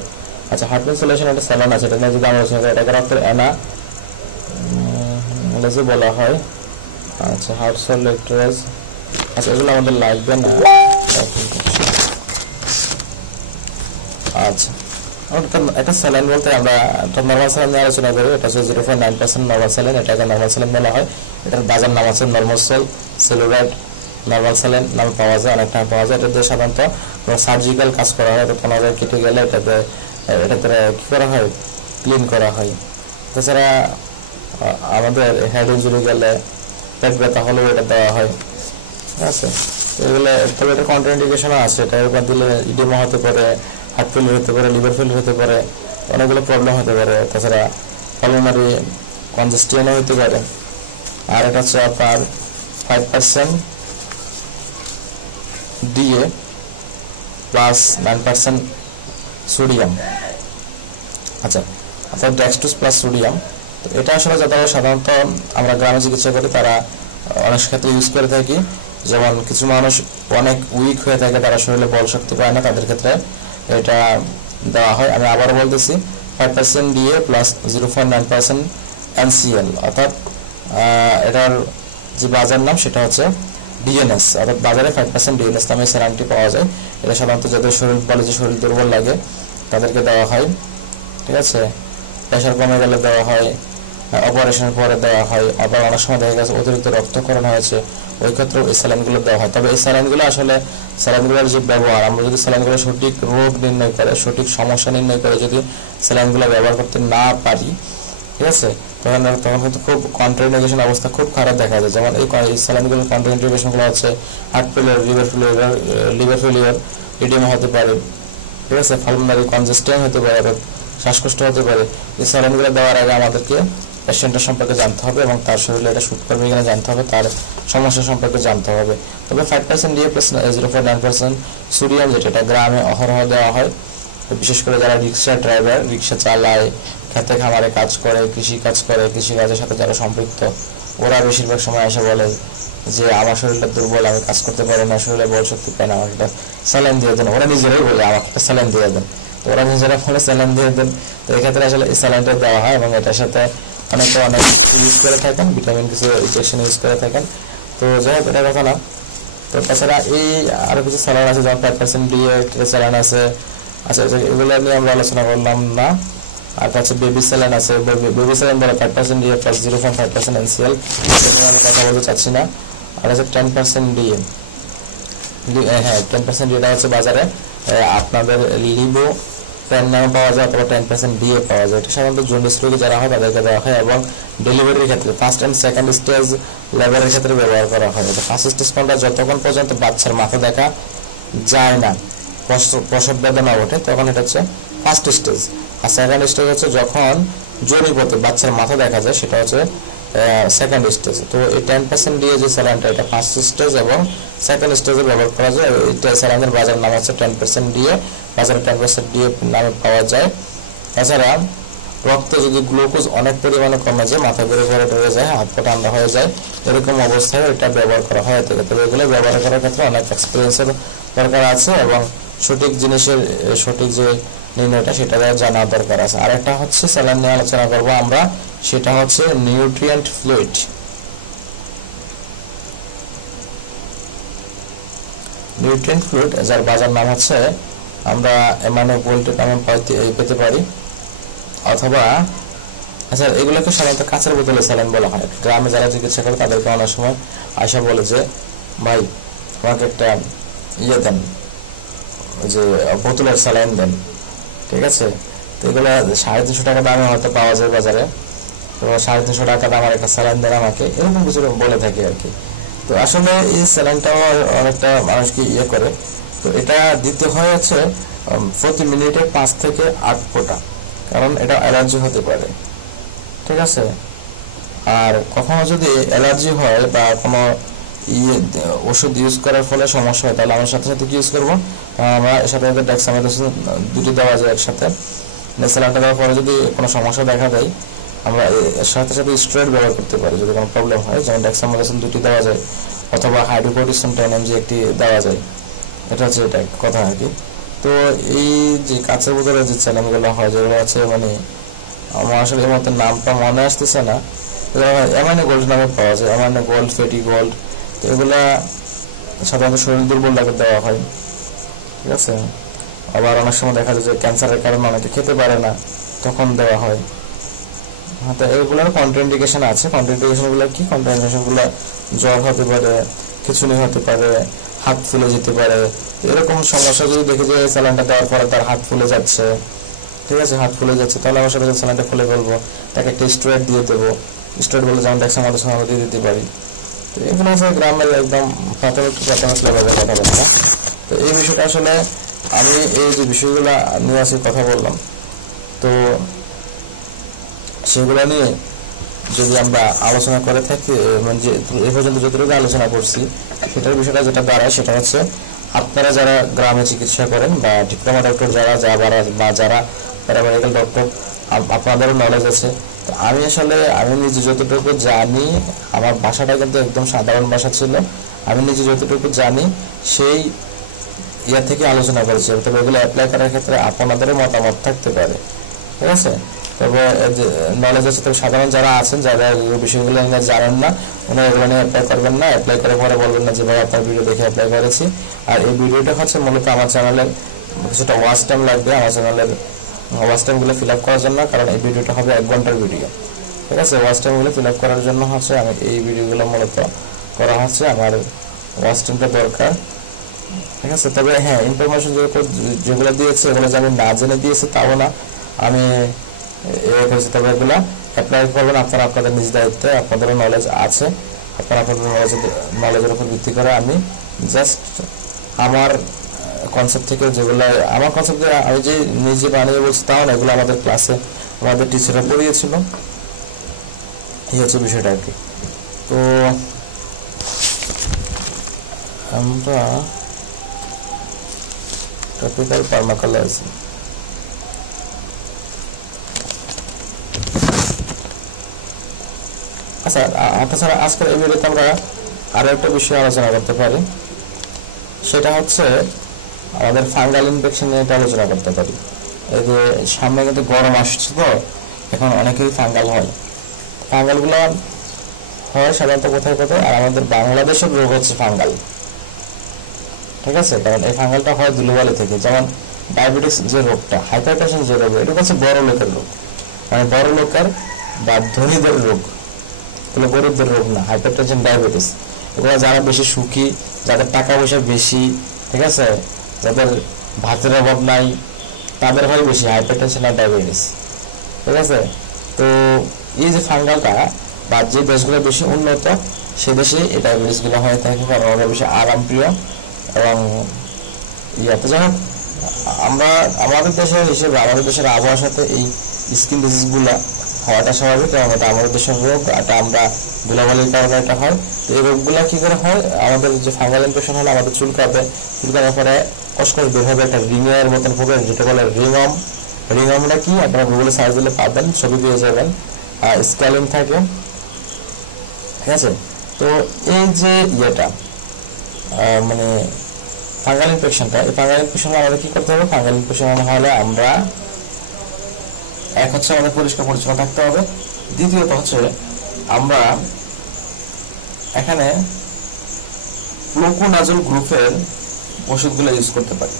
আচ্ছা Hartmann solution একটা স্যালাইন আছে, এটা নিয়ে যদি আমরা আলোচনা করি, এটা রক্তের অ্যানালাইসিস বলা হয়। আচ্ছা হার্টসল লেকট্রেস, আচ্ছা এগুলো আমাদের লাগবে না। আচ্ছা একটা স্যালাইন বলতে আমরা নর্মাল স্যালাইন নিয়ে আলোচনা করি। এটা হচ্ছে 0.9% নর্মাল স্যালাইন, এটাকে নর্মাল স্যালাইন বলা হয়। এটার বাজার নাম আছে নর্মাল সেলুলাইড নর্মাল স্যালাইন নামে পাওয়া যায়, অনেক টাইম পাওয়া যায়। এটাতে সাধারণত সার্জিক্যাল কাজ করা হয়। কোনো জায়গায় কেটে গেলে এটাতে এটাতে কি করা হয়, ক্লিন করা হয়। তাছাড়া আমাদের হেড ইঞ্জুরি গেলে, পেট ব্যথা হলেও এটা দেওয়া হয়, ঠিক আছে। এগুলো তবে এটা কন্ট্রাইন্ডিকেশনও আছে, এটা একবার দিলে ইডেমা হতে পারে, হার্ট ফেলিয়ার হতে পারে, লিভার ফেলিয়ার হতে পারে, অনেকগুলো প্রবলেম হতে পারে। তাছাড়া পালমোনারি কনজেস্টিয়ানও হতে পারে। আর এটা হচ্ছে আপনার 5% DA প্লাস 9% সোডিয়াম। আচ্ছা, অর্থাৎ ডেক্সট্রোজ প্লাস সোডিয়াম। তো এটা আসলে যারা সাধারণত আমরা গ্রামে চিকিৎসা করি তারা অনেক ক্ষেত্রে ইউজ করে থাকি। যেমন কিছু মানুষ অনেক উইক হয়ে থাকে, তারা শরীরে বল শক্তি পায় না, তাদের ক্ষেত্রে এটা দেওয়া হয়। আমি আবারও বলতেছি, 5% DA প্লাস 0.9% NCL, অর্থাৎ এটার যে বাজার নাম সেটা হচ্ছে DNS, অর্থাৎ বাজারে 5% DNS নামে স্যালাইনটি পাওয়া যায়। এটা সাধারণত যাদের শরীর বলে যে শরীর দুর্বল লাগে তাদেরকে দেওয়া হয়, ঠিক আছে। প্রেশার কমে গেলে দেওয়া হয়, অপারেশনের পরে দেওয়া হয়, আবার অনেক সময় দেখা গেছে অতিরিক্ত রক্তক্ষরণ হয়েছে, ওই ক্ষেত্রেও এই স্যালাইনগুলো দেওয়া হয়। তবে এই স্যালাইনগুলো আসলে স্যালাইনগুলোর যে ব্যবহার, আমরা যদি স্যালাইনগুলো সঠিক রোগ নির্ণয় করে, সঠিক সমস্যা নির্ণয় করে যদি স্যালাইনগুলো ব্যবহার করতে না পারি, ঠিক আছে, তখন হয়তো খুব কন্ট্রাইন্ডিকেশন অবস্থা খুব খারাপ দেখা যায়। যেমন এই স্যালাইনগুলোর কন্ট্রাইন্ডিকেশনগুলো হচ্ছে heart failure, liver failure, oedema হতে পারে, ঠিক আছে, পালমোনারি কনজেস্টিয়ান হতে পারে, শ্বাসকষ্ট হতে পারে। এই স্যালাইনগুলো দেওয়ার আগে আমাদেরকে পেশেন্টের সম্পর্কে জানতে হবে এবং তার শরীরে এটা শুট করবে কিনা জানতে হবে, তার সমস্যা সম্পর্কে জানতে হবে। তবে 5% DA প্লাস 0.9% সোডিয়াম, যেটা এটা গ্রামে অহরহ দেওয়া হয়, বিশেষ করে যারা রিক্সা ড্রাইভার, রিক্সা চালায়, খেতে খামারে কাজ করে, কৃষি কাজ করে, কৃষি কাজের সাথে যারা সম্পৃক্ত, ওরা বেশিরভাগ সময় এসে বলে যে আমার শরীরটা দুর্বল, আমি কাজ করতে পারি না, শরীরে বল শক্তি পাই না, আমাকে একটা স্যালাইন দিয়ে দেন। ওরা নিজেরাই বলে আমাকে একটা স্যালাইন দিয়ে দেন, তো ওরা নিজেরা বলে স্যালাইন দিয়ে দেন। তো এক্ষেত্রে আসলে এই স্যালাইনটা দেওয়া হয় এবং এটার সাথে অনেক ইউজ করে থাকেন, ভিটামিন কিছু ইনজেকশন ইউজ করে থাকেন। তো যাই হোক, এটা কথা না। তো তাছাড়া এই আরো কিছু স্যালাইন আছে, যেমন 5% DA স্যালাইন আছে। আচ্ছা, এগুলো নিয়ে আমরা আলোচনা করলাম না। আর হচ্ছে বেবি স্যালাইন আছে, বেবি স্যালাইন বলে 5% DA প্লাস 0.5% NCL, আমি কথা বলতে চাচ্ছি না। আর হচ্ছে 10% DA, হ্যাঁ 10% DA হচ্ছে বাজারে আপনাদের লিবো প্যান নামে পাওয়া যায়, অথবা 10% DA পাওয়া যায়। এটা সাধারণত জন্ডিস রোগী যারা হয় তাদেরকে দেওয়া হয় এবং ডেলিভারির ক্ষেত্রে ফার্স্ট অ্যান্ড সেকেন্ড স্টেজ লেবারের ক্ষেত্রে ব্যবহার করা হয়। এটা ফার্স্ট স্টেজ কোনটা, যতক্ষণ পর্যন্ত বাচ্চার মাথা দেখা যায় না, প্রসব বেদনা ওঠে, তখন এটা হচ্ছে ফার্স্ট স্টেজ। আর সেকেন্ড স্টেজ হচ্ছে যখন জনিপথে বাচ্চার মাথা দেখা যায়, সেটা হচ্ছে সেকেন্ড স্টেজ। তো এই 10% DA যে স্যালাইনটা, এটা ফার্স্ট স্টেজ এবং সেকেন্ড স্টেজে ব্যবহার করা যায়। এটা স্যালাইনের বাজার নাম হচ্ছে 10% DA, বাজারে 10% DA নামে পাওয়া যায়। তাছাড়া রক্তে যদি গ্লুকোজ অনেক পরিমাণে কমে যায়, মাথা ঘুরে ঘুরে ধরে যায়, হাত পা ঠান্ডা হয়ে যায়, এরকম অবস্থায় এটা ব্যবহার করা হয়ে থাকে। তবে এগুলো ব্যবহার করার ক্ষেত্রে অনেক এক্সপিরিয়েন্সের দরকার আছে এবং সঠিক জিনিসের সঠিক যে নির্ণয়টা সেটা জানা দরকার আছে। আর একটা হচ্ছে স্যালাইন নিয়ে আলোচনা করবো আমরা, সেটা হচ্ছে নিউট্রিয়েন্ট ফ্লুইড। নিউট্রিয়েন্ট ফ্লুইড যার বাজার নাম হচ্ছে আমরা অ্যামাইনো গোল্ড নামে পেতে পারি, অথবা আচ্ছা এগুলোকে সাধারণত কাঁচের বোতলে স্যালাইন বলা হয়। গ্রামে যারা চিকিৎসা করে তাদেরকে অনেক সময় আয়সা বলে যে ভাই আমাকে একটা ইয়ে দেন, যে বোতলের স্যালাইন দেন, ঠিক আছে। তো এগুলো 350 টাকা দামে হয়তো পাওয়া যায় বাজারে, তো 350 টাকা দামের একটা স্যালাইন দেন আমাকে, এরকম কিছু বলে থাকে আর কি। তো আসলে এই স্যালাইনটাও অনেকটা মানুষকে ইয়ে করে। তো এটা দিতে হয় হচ্ছে প্রতি মিনিটে 5 থেকে 8 ফোঁটা, কারণ এটা অ্যালার্জি হতে পারে, ঠিক আছে। আর কখনো যদি অ্যালার্জি হয় বা কোনো ওষুধ ইউজ করার ফলে সমস্যা হয়, তাহলে আমরা সাথে সাথে কি ইউজ করবো, আমরা এর সাথে ডেক্সামেথাসোন দুটি দেওয়া যায় একসাথে। স্যালাইনটা দেওয়ার পরে যদি কোনো সমস্যা দেখা দেয়, আমরা এর সাথে সাথে স্টেরয়েড ব্যবহার করতে পারি যদি কোনো প্রবলেম হয়, যেমন ডেক্সামেথাসোন দুটি দেওয়া যায়, অথবা হাইড্রোকোর্টিসন 10 mg একটি দেওয়া যায়। এটা হচ্ছে এটা কথা আর কি। তো এই যে কাঁচের বোতলের যে স্যালাইনগুলো হয়, যেগুলো আছে মানে আমার আসলে এই মতো নামটা মনে আসতেছে না, অ্যামাইনো গোল্ড নামে পাওয়া যায়, অ্যামাইনো গোল্ড, ফ্যাটি গোল্ড। তো এগুলা সাধারণত শরীর দুর্বল লাগে দেওয়া হয়, ঠিক আছে। আবার অনেক সময় দেখা যায় যে ক্যান্সারের কারণে অনেকে খেতে পারে না, তখন দেওয়া হয়। তো এগুলোর কন্ট্রাইন্ডিকেশন আছে। কন্ট্রাইন্ডিকেশনগুলো কি? কন্ট্রাইন্ডিকেশনগুলো জ্বর হতে পারে, খিঁচুনি হতে পারে, হাত ফুলে যেতে পারে। এরকম সমস্যা যদি দেখে যে স্যালাইনটা দেওয়ার পরে তার হাত ফুলে যাচ্ছে, ঠিক আছে, হাত ফুলে যাচ্ছে, তাহলে আমার সাথে স্যালাইনটা খুলে ফেলবো, তাকে একটা স্টেরয়েড দিয়ে দেবো। স্টেরয়েড বলে যেমন ডেক্সামেথাসোন আমরা দিয়ে দিতে পারি। তো এগুলো হচ্ছে গ্রামের একদম প্রাথমিক লেভেলের কথাবার্তা। তো এই বিষয়টা আসলে আমি এই যে বিষয়গুলো নিয়ে আসি কথা বললাম, তো সেগুলো নিয়ে যদি আমরা আলোচনা করে থাকি, মানে যে এ পর্যন্ত যতটুকু আলোচনা করছি সেটার বিষয়টা যেটা দাঁড়ায় সেটা হচ্ছে আপনারা যারা গ্রামে চিকিৎসা করেন বা ডিপ্লোমা ডক্টর যারা বা যারা প্যারামেডিক্যাল ডক্টর, আপনাদেরও নলেজ আছে। তো আমি নিজে যতটুকু জানি, আমার ভাষাটা কিন্তু একদম সাধারণ ভাষা ছিল, আমি নিজে যতটুকু জানি সেই ইয়া থেকে আলোচনা করেছি। তবে এগুলো অ্যাপ্লাই করার ক্ষেত্রে আপনাদেরও মতামত থাকতে পারে, ঠিক আছে। তবে নলেজ আছে, তবে সাধারণ যারা আছেন যারা বিষয়গুলো নিয়ে জানেন না, ওনারা এগুলো নিয়ে অ্যাপ্লাই করবেন না। অ্যাপ্লাই করে পরে বলবেন না যে ভাই আপনার ভিডিও দেখে অ্যাপ্লাই করেছি। আর এই ভিডিওটা হচ্ছে মূলত আমার চ্যানেলের কিছুটা ওয়াচ টাইম লাগবে, আমার চ্যানেলের ওয়াচ টাইমগুলো ফিল আপ করার জন্য, কারণ এই ভিডিওটা হবে 1 ঘন্টার ভিডিও, ঠিক আছে। ওয়াচ টাইমগুলো ফিল আপ করার জন্য হচ্ছে আমি এই ভিডিওগুলো মূলত করা হচ্ছে, আমার ওয়াচ টাইমটা দরকার, ঠিক আছে। তবে হ্যাঁ, ইনফরমেশন যেগুলো দিয়েছে এগুলো যে আমি না জেনে দিয়েছি তাও না, আমি তবে এগুলো অ্যাপ্লাই করবেন আপনারা আপনাদের নিজ দায়িত্বে। আপনাদেরও নলেজ আছে, আপনারা আপনাদের নলেজের উপর ভিত্তি করে আমি জাস্ট আমার কনসেপ্ট থেকে যেগুলো আমার কনসেপ্ট আমি যে নিজে বানিয়ে বলছি তাও না, এগুলো আমাদের ক্লাসে আমাদের টিচাররা পড়িয়েছিল, এই হচ্ছে বিষয়টা আর কি। তো আমরা টপিক্যাল ফার্মাকোলজি, আচ্ছা তাছাড়া আজকের এই ভিডিওতে আমরা আরো একটা বিষয় আলোচনা করতে পারি, সেটা হচ্ছে আমাদের ফাঙ্গাল ইনফেকশন নিয়ে আলোচনা করতে পারি। এই যে সামনে কিন্তু গরম আসছে, তো এখন অনেকেই ফাঙ্গাল হয়। ফাঙ্গালগুলো হয় সাধারণত কোথায় কোথায়, আর আমাদের বাংলাদেশের রোগ হচ্ছে ফাঙ্গাল, ঠিক আছে। কারণ এই ফাঙ্গালটা হয় ধুলোবালি থেকে, যেমন ডায়াবেটিস যে রোগটা, হাইপারটেনশন যে রোগ, এটা হচ্ছে বড় লোকের রোগ, মানে বড় লোকের বা ধনীদের রোগ, এগুলো গরিবদের রোগ না। হাইপারটেনশন, ডায়াবেটিস এগুলো যারা বেশি সুখী, যাদের টাকা পয়সা বেশি, ঠিক আছে, যাদের ভাতের অভাব নাই, তাদের হয় বেশি হাইপারটেনশন আর ডায়াবেটিস, ঠিক আছে। তো এই যে ফাঙ্গালটা বা যে দেশগুলো বেশি উন্নত সে দেশে এই ডায়াবেটিস গুলো হয়ে থাকে, কারণ ওরা বেশি আরামপ্রিয় এবং ইয়াতে যেমন আমরা আমাদের দেশের হিসেবে আমাদের দেশের আবহাওয়ার সাথে এই স্কিন ডিজিজ গুলা হওয়াটা স্বাভাবিক, এবং এটা আমাদের দেশের রোগ, এটা আমরা ধুলাবালির কারণে এটা হয়। তো এই রোগগুলা কি করে হয়, আমাদের যে ফাঙ্গাল ইনফেকশন হলে আমাদের চুলকাবে, চুলকানোর পরে কষ্ট বের হবে একটা রিংয়ের মতন হবে, যেটা বলে রিংওয়ার্ম। রিংওয়ার্মটা কি আপনারা গুগলে সার্চ দিলে পাবেন, ছবি পেয়ে যাবেন, স্ক্যালিং থাকে, ঠিক আছে। তো এই যে ইয়েটা মানে ফাঙ্গাল ইনফেকশনটা, এই ফাঙ্গাল ইনফেকশন আমাদের কি করতে হবে, ফাঙ্গাল ইনফেকশন হলে আমরা এক হচ্ছে আমাদের পরিষ্কার পরিচ্ছন্ন থাকতে হবে, দ্বিতীয়ত হচ্ছে আমরা এখানে প্রোকোনাজল গ্রুপের ওষুধগুলো ইউজ করতে পারি,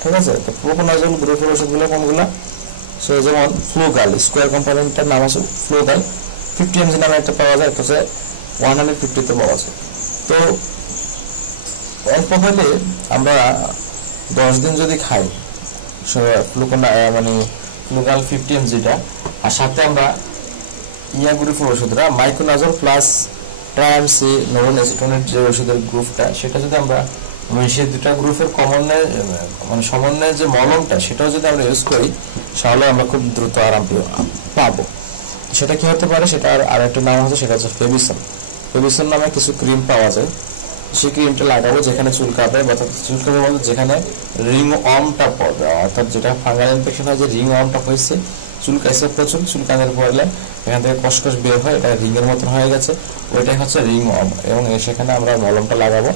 ঠিক আছে। তো প্রোকোনাজল গ্রুপের ওষুধগুলো কোনগুলো, সে যেমন ফ্লুগাল, স্কোয়ার কোম্পানিটার নাম আছে ফ্লুগাল, 50 mg নামে একটা পাওয়া যায়, একটা হচ্ছে 150 তে পাওয়া যায়। তো অল্প হলে আমরা 10 দিন যদি খাই মানে ফ্লুগাল 50 mg-টা, আর সাথে আমরা ইয়া গ্রুপের ওষুধটা মাইক্রোনাজল প্লাস ট্রায়ামসি নোরন অ্যাসিটোনেট যে ওষুধের গ্রুপটা, সেটা যদি আমরা সেই দুটা গ্রুপের মানে সমন্বয়ে যে মলমটা সেটাও যদি আমরা ইউজ করি, তাহলে আমরা খুব দ্রুত আরাম পাবো। সেটা কি হতে পারে, সেটার আর একটা নাম হচ্ছে, সেটা হচ্ছে ফেবিসন। ফেবিসন নামে কিছু ক্রিম পাওয়া যায়, সেই ক্রিমটা লাগাবো যেখানে চুলকাবে, অর্থাৎ চুলকাবে বলতে যেখানে রিং ওয়ার্মটা পড়বে, অর্থাৎ যেটা ফাঙ্গাল ইনফেকশন হয় যে রিং ওয়ার্মটা হয়েছে, চুলকাইছে প্রচুর, চুলকানোর পড়লে এখান থেকে কসকস বের হয়, এটা রিংয়ের মতন হয়ে গেছে, ওইটাই হচ্ছে রিং ওয়ার্ম। এবং সেখানে আমরা মলমটা লাগাবো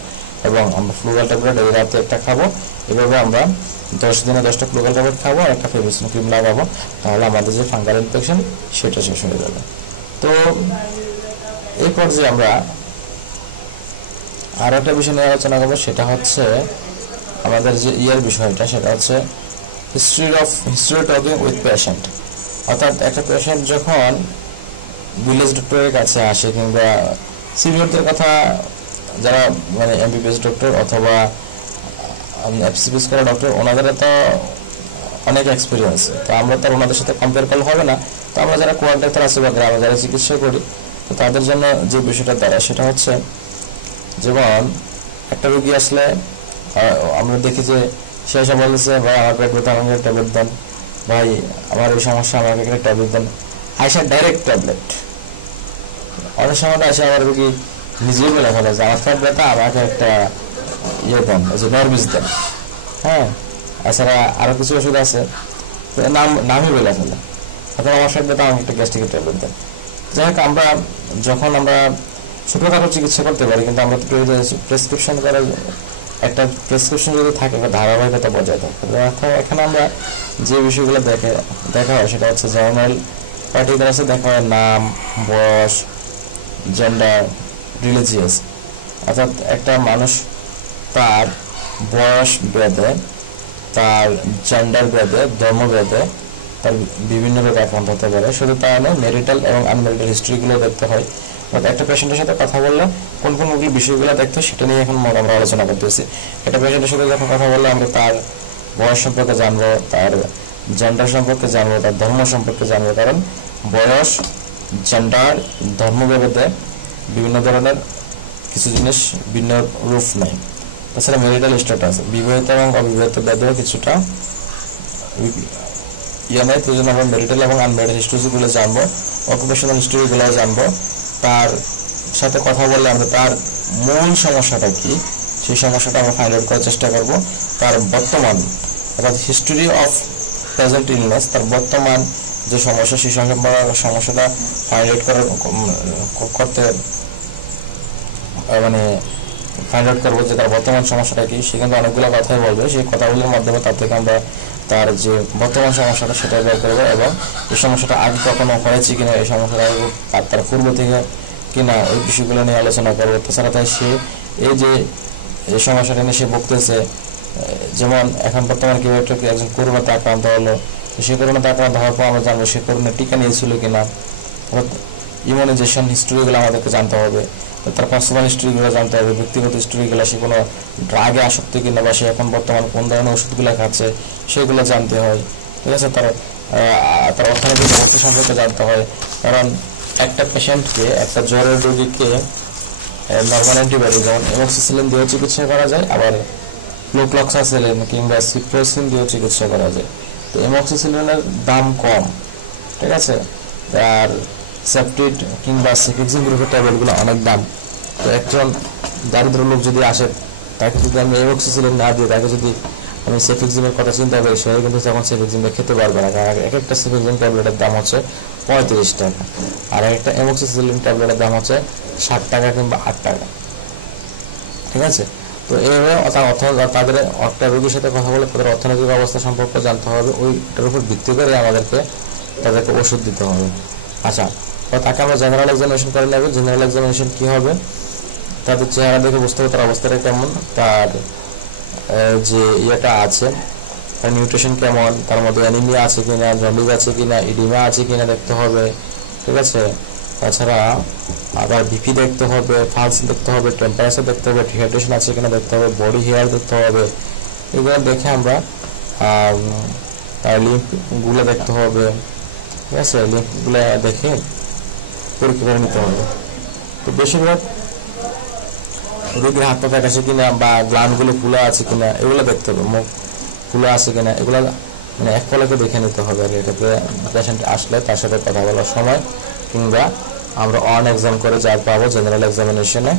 এবং আমরা ফ্লুগাল ট্যাবলেট এই রাতে একটা খাবো। এভাবে আমরা 10 দিনে 10টা ফ্লুগাল ট্যাবলেট খাবো আর একটা ফেবিসন ক্রিম লাগাবো, তাহলে আমাদের যে ফাঙ্গাল ইনফেকশন সেটা শেষ হয়ে যাবে। তো এই পর্যায়ে আমরা আর একটা বিষয় নিয়ে আলোচনা করবো, সেটা হচ্ছে আমাদের যে ইয়ার বিষয়টা, সেটা হচ্ছে হিস্ট্রি টকিং উইথ পেশেন্ট। অর্থাৎ একটা পেশেন্ট যখন ভিলেজ ডক্টরের কাছে আসে, কিংবা সিনিয়রদের কথা যারা মানে এমবিবিএস ডক্টর অথবা এফসিপিএস করা ডক্টর, ওনাদের তো অনেক এক্সপিরিয়েন্স, তো আমরা তো ওনাদের সাথে কম্পেয়ার করলে হবে না। তো আমরা যারা কোয়ার্ড ডাক্তার আছে বা আমরা যারা চিকিৎসা করি, তো তাদের জন্য যে বিষয়টা দাঁড়ায় সেটা হচ্ছে, যেমন একটা রোগী আসলে আমরা দেখি যে সে এসে বলতেছে ভাই আমার পেট ব্যথা, আমাকে ট্যাবলেট দেন, ভাই আমার এই সমস্যা, আমাকে একটা ট্যাবলেট দেন, আইসা ডাইরেক্ট ট্যাবলেট। অনেক সময় আসে আমার রোগী নিজেই বলে ফেলে যে আমার পেট ব্যথা, আমাকে একটা ইয়ে দেন, যে নরবিস দেন। হ্যাঁ, এছাড়া আরো কিছু ওষুধ আছে নামই বলে ফেলে, এখন আমার পেট ব্যথা, আমাকে একটা গ্যাস্ট্রিকের ট্যাবলেট দেন। যাই হোক, আমরা যখন আমরা ছোটখাটো চিকিৎসা করতে পারি, কিন্তু আমরা তো প্রেসক্রিপশন করার একটা প্রেসক্রিপশন যদি থাকে একটা ধারাবাহিকতা বজায় থাকে। এখানে আমরা যে বিষয়গুলো দেখা হয় সেটা হচ্ছে জেনারেল পার্টিকুলার্সে দেখা হয় নাম, বয়স, জেন্ডার, রিলিজিয়াস, অর্থাৎ একটা মানুষ তার বয়স ভেদে, তার জেন্ডার ভেদে, ধর্ম ভেদে তার বিভিন্ন রোগ আক্রান্ত হতে পারে। শুধু তা নয়, মেরিটাল এবং আনমেরিটাল হিস্ট্রিগুলো দেখতে হয়। একটা পেশেন্টের সাথে কথা বললে কোন কোন বিষয়গুলো দেখতে, সেটা নিয়ে এখন আমরা আলোচনা করতেছি। একটা পেশেন্টের সাথে যখন কথা বললে আমরা তার বয়স সম্পর্কে জানবো, তার জেন্ডার সম্পর্কে জানবো, তার ধর্ম সম্পর্কে জানবো, কারণ বয়স, জেন্ডার, ধর্ম ভেদে বিভিন্ন ধরনের কিছু জিনিস ভিন্ন রূপ নেই। তাছাড়া মেরিটাল স্ট্যাটাস, বিবাহিত এবং অবিবাহিত ভেদেও কিছুটা ইয়ে নেই। তো জন্য আমরা মেরিটাল এবং আনমেরিটাল হিস্ট্রিগুলো জানবো, অকুপেশনাল হিস্ট্রিগুলো জানবো। তার সাথে কথা বললে আমরা তার মূল সমস্যাটা কি, সেই সমস্যাটা আমরা ফাইন্ড আউট করার চেষ্টা করব। তার বর্তমান, অর্থাৎ হিস্ট্রি অফ প্রেজেন্ট ইলনেস, তার বর্তমান যে সমস্যা, সেই সমস্যাটা ফাইন্ড আউট করতে মানে ফাইন্ড আউট করবো যে তার বর্তমান সমস্যাটা কি। সে কিন্তু অনেকগুলো কথাই বলবে, সেই কথাগুলোর মাধ্যমে তার থেকে আমরা তার যে বর্তমান সমস্যাটা সেটা বের করবো, এবং এই সমস্যাটা আগে কখনো হয়েছে কিনা, এই সমস্যাটা তার পূর্ব থেকে কিনা, ওই বিষয়গুলো নিয়ে আলোচনা করবো। তাছাড়া তাই সে এই যে এই সমস্যাটা নিয়ে সে ভুগতেছে, যেমন এখন বর্তমানে কেউ একজন করোনাতে আক্রান্ত হলো, সে করোনাতে আক্রান্ত হওয়ার পর আমরা জানবো সে করোনা টিকা নিয়েছিল কিনা, ইমিউনাইজেশন হিস্ট্রিগুলো আমাদেরকে জানতে হবে, তার পার্সোনাল হিস্ট্রিগুলো জানতে হবে, ব্যক্তিগত হিস্ট্রিগুলো, সে কোনো ড্রাগে আসক্ত কিনা বা সে এখন বর্তমান কোন ধরনের ওষুধগুলো খাচ্ছে সেগুলো জানতে হয়। ঠিক আছে, তার অর্থনৈতিক অবস্থা সম্পর্কে জানতে হয়। কারণ একটা পেশেন্টকে, একটা জ্বরের রোগীকে নর্মাল অ্যান্টিবায়োটিক যেমন এমক্সিসিলিন দিয়েও চিকিৎসা করা যায়, আবার ফ্লোক্লক্সাসিলিন কিংবা সিপ্রোসিন দিয়েও চিকিৎসা করা যায়। তো এমক্সিসিলিনের দাম কম, ঠিক আছে, আর সেপটিড কিংবা সিফিক্সিন গ্রুপের ট্যাবলেটগুলো অনেক দাম। তো একজন দারিদ্র লোক যদি আসে, তাকে যদি আমি এমক্সিসিলিন না দিয়ে তাকে যদি আমি সেফিক্সিমের কথা চিন্তা করি, সে কিন্তু তখন সেফিক্সিমটা খেতে পারবে না, কারণ এক একটা সেফিক্সিম ট্যাবলেটের দাম হচ্ছে 35 টাকা, আর একটা এমক্সিসিলিন ট্যাবলেটের দাম হচ্ছে 7 টাকা কিংবা 8 টাকা। ঠিক আছে, তো এইভাবে তাদের একটা রোগীর সাথে কথা বলে তাদের অর্থনৈতিক অবস্থা সম্পর্কে জানতে হবে, ওইটার উপর ভিত্তি করে আমাদেরকে তাদেরকে ওষুধ দিতে হবে। আচ্ছা, তাকে আমরা জেনারেল এক্সামিনেশন করে নেব। জেনারেল এক্সামিনেশন কি হবে, তাদের চেহারা দেখে বুঝতে হবে তার অবস্থাটা কেমন, তার যে ইয়েটা আছে, তার নিউট্রিশন কেমন, তার মধ্যে অ্যানিমিয়া আছে কিনা, জন্ডিস আছে কিনা, ইডিমা আছে কিনা দেখতে হবে। ঠিক আছে, তাছাড়া আবার বিপি দেখতে হবে, পালস দেখতে হবে, টেম্পারেচার দেখতে হবে, ডিহাইড্রেশন আছে কিনা দেখতে হবে, বডি হেয়ার দেখতে হবে। এগুলো দেখে আমরা তার লিম্ফগুলো দেখতে হবে। ঠিক আছে, লিম্ফগুলো দেখে পরীক্ষা করে নিতে হবে। তো বেশিরভাগ রোগীর হাত পা ফ্যাকাশে কিনা বা গ্ল্যান্ডগুলো ফুলা আছে কিনা এগুলো দেখতে হবে, মুখ ফুলা আছে কিনা এগুলো মানে এক পলকে দেখে নিতে হবে। আর এটাতে পেশেন্ট আসলে তার সাথে কথা বলার সময় কিংবা আমরা অন এক্সাম করে যা পাবো জেনারেল এক্সামিনেশনে,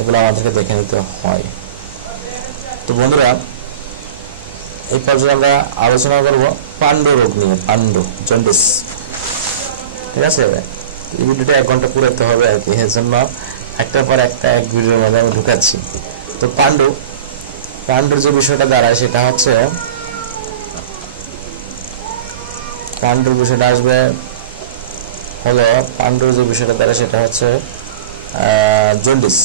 এগুলো আমাদেরকে দেখে নিতে হয়। তো বন্ধুরা, এই পর্যায়ে আমরা আলোচনা করব পান্ডু রোগ নিয়ে, পান্ডু জন্ডিস। ঠিক আছে, এই ভিডিওটা 1 ঘন্টা পুরাতে হবে আর কি, এর জন্য একটার পর একটা এক ভিডিওর মধ্যে আমি ঢুকাচ্ছি। তো পান্ডুর যে বিষয়টা দাঁড়ায় সেটা হচ্ছে, পান্ডুর বিষয়টা আসবে হলো, পান্ডুর যে বিষয়টা দাঁড়ায় সেটা হচ্ছে জন্ডিস।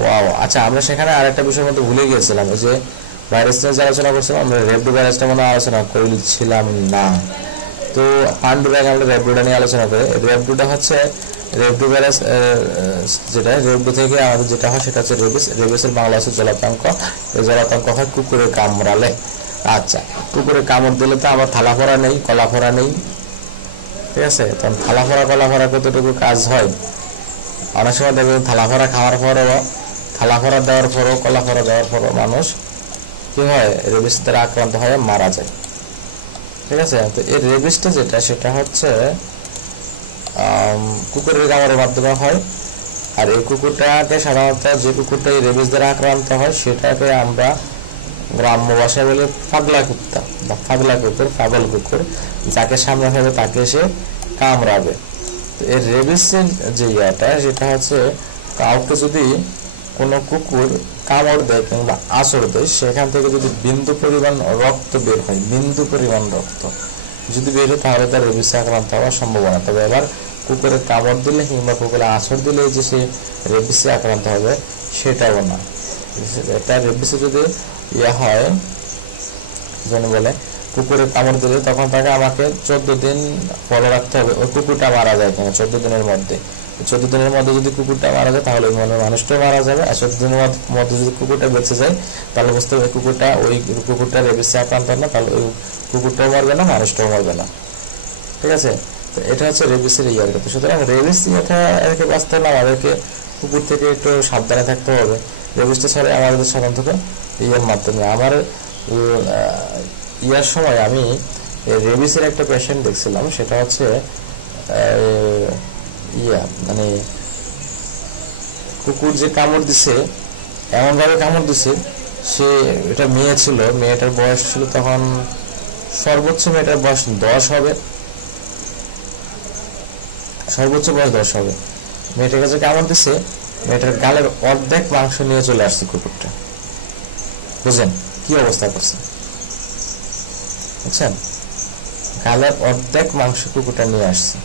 ওয়াও, আচ্ছা, আমরা সেখানে আরেকটা বিষয়ের মধ্যে ভুলে গিয়েছিলাম, ওই যে ভাইরাস নিয়ে যে আলোচনা করছিলাম, আমরা রেবডু ভাইরাসটা মনে আলোচনা করেছিলাম না। তো পান্ডুর আগে আমরা রেবডুটা নিয়ে আলোচনা করি। রেবডুটা হচ্ছে রেবডু ভাইরাস যেটা রেবডু থেকে আমাদের যেটা হয় সেটা হচ্ছে রেবিস। রেবিসের বাংলা হচ্ছে জলাতঙ্ক। এই জলাতঙ্ক হয় কুকুরের কামড়ালে। আচ্ছা, কুকুরের কামড় দিলে তো আবার থালা ফোড়া নেই, কলা ফোড়া নেই, ঠিক আছে? তখন থালা ফোড়া কলা ফোড়া কতটুকু কাজ হয়? অনেক সময় দেখবেন থালা ফোড়া খাওয়ার পরও, থালা ফোড়া দেওয়ার পরও, কলা ফোড়া দেওয়ার পরও মানুষ কি হয়, রেবিস দ্বারা আক্রান্ত হয়ে মারা যায়, ঠিক আছে? তো এই রেবিসটা যেটা সেটা হচ্ছে কুকুরের কামড়ের মাধ্যমে হয়। আর এই কুকুরটাকে সাধারণত যে কুকুরটা এই রেবিস দ্বারা আক্রান্ত হয় সেটাকে আমরা গ্রাম্য ভাষায় বলি পাগলা কুত্তা বা পাগলা কুকুর, পাগল কুকুর, যাকে সামনে হবে তাকে সে কামড়াবে। তো এর রেবিসের যে ইয়াটা সেটা হচ্ছে কাউকে যদি কোনো কুকুর কামড় দেয় কিংবা আঁচড় দেয়, সেখান থেকে যদি বিন্দু পরিমাণ রক্ত বের হয়, বিন্দু পরিমাণ রক্ত যদি বের হয় তাহলে তার রেবিসে আক্রান্ত হওয়ার সম্ভাবনা। তবে এবার কুকুরের কামড় দিলে কিংবা কুকুরের আঁচড় দিলে যে সে রেবিসে আক্রান্ত হবে সেটাও না। এটা রেবিসে যদি ইয়া হয়, যেন বলে কুকুরের কামড় দিলে তখন তাকে আমাকে 14 দিন ফলো রাখতে হবে। ওই কুকুরটা মারা যায় কিনা 14 দিনের মধ্যে, 14 দিনের মধ্যে যদি কুকুরটা মারা যায় তাহলে ওই মানুষটাও মারা যাবে। আর 14 দিনের মধ্যে যদি কুকুরটা বেঁচে যায় তাহলে বুঝতে হবে ওই কুকুরটা রেবিসে আক্রান্ত না, তাহলে ওই কুকুরটাও মরবে না, মানুষটাও মরবে না, ঠিক আছে? তো এটা হচ্ছে রেবিসের ইয়ার কথা। সুতরাং রেবিস ইয়াটা একে বাঁচতে হলে আমাদেরকে কুকুর থেকে একটু সাবধানে থাকতে হবে। রেবিসটা ছাড়া আমাদের সাধারণত ইয়ার মাধ্যমে আমার ইয়ার সময় আমি রেবিসের একটা পেশেন্ট দেখছিলাম, সেটা হচ্ছে মানে কুকুর যে কামড় দিছে, এমন ভাবে কামড় দিছে, সে এটা মেয়ে ছিল, মেয়েটার বয়স ছিল তখন সর্বোচ্চ মেয়েটার বয়স 10 হবে, সর্বোচ্চ বয়স 10 হবে। মেয়েটার কাছে কামড় দিছে, মেয়েটার গালের অর্ধেক মাংস নিয়ে চলে আসছে কুকুরটা। বুঝলেন কি অবস্থা করছে? বুঝছেন, গালের অর্ধেক মাংস কুকুরটা নিয়ে আসছে,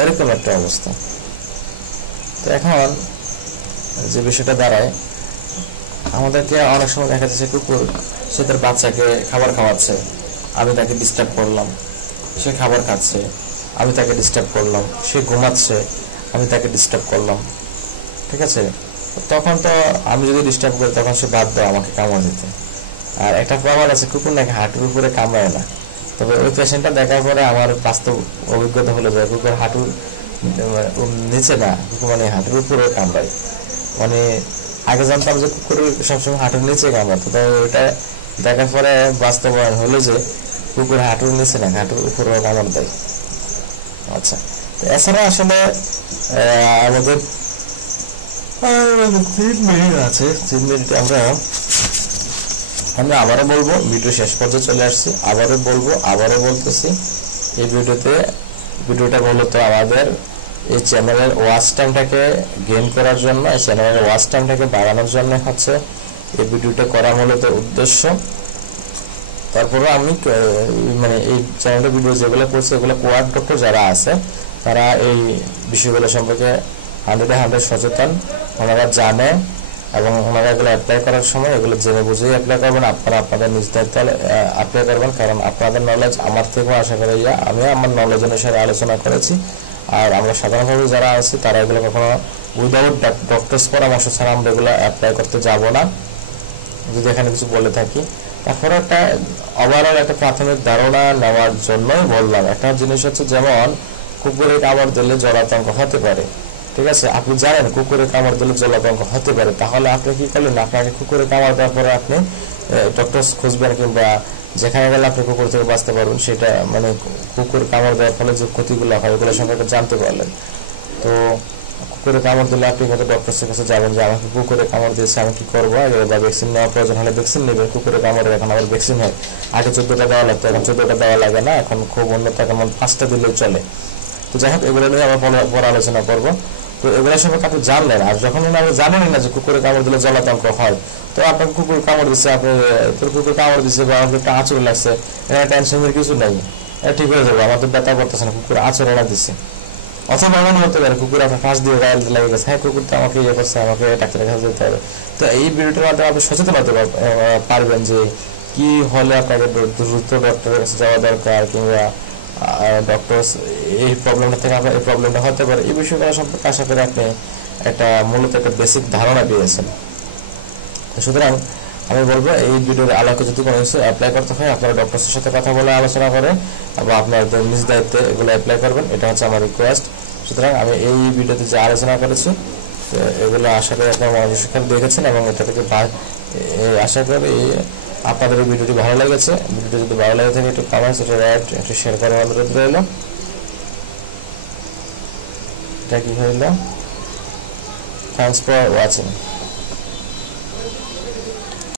এরকম একটা অবস্থা। তো এখন যে বিষয়টা দাঁড়ায়, আমাদেরকে অনেক সময় দেখা যাচ্ছে কুকুর সে তার বাচ্চাকে খাবার খাওয়াচ্ছে, আমি তাকে ডিস্টার্ব করলাম, সে খাবার খাচ্ছে, আমি তাকে ডিস্টার্ব করলাম, সে ঘুমাচ্ছে, আমি তাকে ডিস্টার্ব করলাম, ঠিক আছে? তখন তো আমি যদি ডিস্টার্ব করি তখন সে বাধ্য আমাকে কামড় দিতে। আর একটা প্রমাণ আছে, কুকুর নাকি হাঁটুর উপরে কামড়ায় না। তবে ওই পেশেন্টটা দেখার পরে আমার বাস্তব অভিজ্ঞতা হলো যে কুকুর হাঁটুর নিচে না, কুকুর মানে হাঁটুর উপরে কামড়ায়। মানে আগে জানতাম যে কুকুর সবসময় হাঁটুর নিচে কামড়াতো, তো ওইটা দেখার পরে বাস্তবায়ন হলো যে কুকুর হাঁটুর নিচে না, হাঁটুর উপরে কামড় দেয়। আচ্ছা, এছাড়া আসলে আমাদের 3 মিনিট আছে, 3 মিনিটে আমরা আবারও বলবো, ভিডিও শেষ পর্যায়ে চলে আসছি, আবারও বলবো, আবারও বলতেছি, এই ভিডিওটা মূলত আমাদের এই চ্যানেলের ওয়াচ টাইমটাকে গেইন করার জন্য, এই চ্যানেলের ওয়াচ টাইমটাকে বাড়ানোর জন্য হচ্ছে এই ভিডিওটা করা মূলত উদ্দেশ্য। তারপরে আমি মানে এই চ্যানেলের ভিডিও যেগুলো করছি এগুলো কোয়াড ডক্টর যারা আছে তারা এই বিষয়গুলো সম্পর্কে 100% সচেতন, ওনারা জানে এবং ওনারা এগুলো অ্যাপ্লাই করার সময় এগুলো জেনে বুঝেই অ্যাপ্লাই করবেন। আপনারা আপনাদের নিজ দায়িত্বে অ্যাপ্লাই করবেন, কারণ আপনাদের নলেজ আমার থেকেও আশা করি আমি আমার নলেজ অনুসারে আলোচনা করেছি। আর আমরা সাধারণভাবে যারা আছি তারা এগুলো কখনো উইদাউট ডক্টরস পরামর্শ ছাড়া আমরা এগুলো অ্যাপ্লাই করতে যাব না, যদি এখানে কিছু বলে থাকি। তারপরে একটা ওভারঅল একটা প্রাথমিক ধারণা নেওয়ার জন্যই বললাম। একটা জিনিস হচ্ছে, যেমন কুকুরের কামড় দিলে জলাতঙ্ক হতে পারে, ঠিক আছে? আপনি জানেন কুকুরের কামড় দিলে জলাতঙ্ক হতে পারে, তাহলে আপনি কি করলেন? আপনাকে কুকুরের কামড় দেওয়ার পরে আপনি ডক্টর খুঁজবেন, কিংবা যেখানে গেলে আপনি কুকুর থেকে বাঁচতে পারবেন সেটা, মানে কুকুর কামড় দেওয়ার ফলে যে ক্ষতিগুলো হয় ওগুলো সম্পর্কে জানতে পারলেন। তো কুকুরে কামড় দিলে আপনি কত ডক্টরের কাছে যাবেন যে আমাকে কুকুরে কামড় দিয়েছে, আমি কি করবো, বা ভ্যাকসিন নেওয়ার প্রয়োজন হলে ভ্যাকসিন নেবেন। কুকুরে কামড়ে এখন আবার ভ্যাকসিন হয়, আগে 14টা দেওয়া লাগতো, এখন 14টা দেওয়া লাগে না, এখন খুব উন্নত, এখন 5টা দিলেও চলে। তো যাই হোক, এগুলো নিয়ে আমরা পরে আলোচনা করবো। তো এগুলো সম্পর্কে আপনি জানলেন, আর যখন আপনি জানেন না যে কুকুরে কামড় দিলে জলাতঙ্ক হয়, তো আপনার কুকুর কামড় দিচ্ছে, আপনি তোর কুকুর কামড় দিচ্ছে বা আপনার একটা আঁচড় লাগছে, এখানে টেনশনের কিছু নেই, এটা ঠিক হয়ে যাবে, আমাদের ব্যথা করতেছে না, কুকুর আঁচড় না দিচ্ছে। অথবা এমন হতে পারে কুকুর আপনার ফাঁস দিয়ে গায়ে লেগে গেছে, হ্যাঁ কুকুর তো আমাকে ইয়ে করছে, আমাকে ডাক্তারের কাছে যেতে হবে। তো এই ভিডিওটার মাধ্যমে আপনি সচেতন হতে পারবেন যে কি হলে আপনাকে দ্রুত ডক্টরের কাছে যাওয়া দরকার, কিংবা ডক্টরস এই প্রবলেমটা থেকে আপনার এই প্রবলেমটা হতে পারে, এই বিষয়গুলো সম্পর্কে আশা করি আপনি একটা মূলত একটা বেসিক ধারণা পেয়েছেন। সুতরাং আমি বলবো এই ভিডিওর আলোকে যদি কোনো কিছু অ্যাপ্লাই করতে হয় আপনারা ডক্টরের সাথে কথা বলে আলোচনা করে বা আপনাদের নিজ দায়িত্বে এগুলো অ্যাপ্লাই করবেন, এটা হচ্ছে আমার রিকোয়েস্ট। সুতরাং আমি এই ভিডিওতে যে আলোচনা করেছি এগুলো আশা করি আপনারা মনোযোগ সহকারে দেখেছেন এবং এটা থেকে আশা করি আপনাদের এই ভিডিওটি ভালো লেগেছে। ভিডিওটি যদি ভালো লাগে থাকে একটু কমেন্টস, এটা রাইট, একটু শেয়ার করার অনুরোধ রইল। এটা কি হইল? Thanks for watching.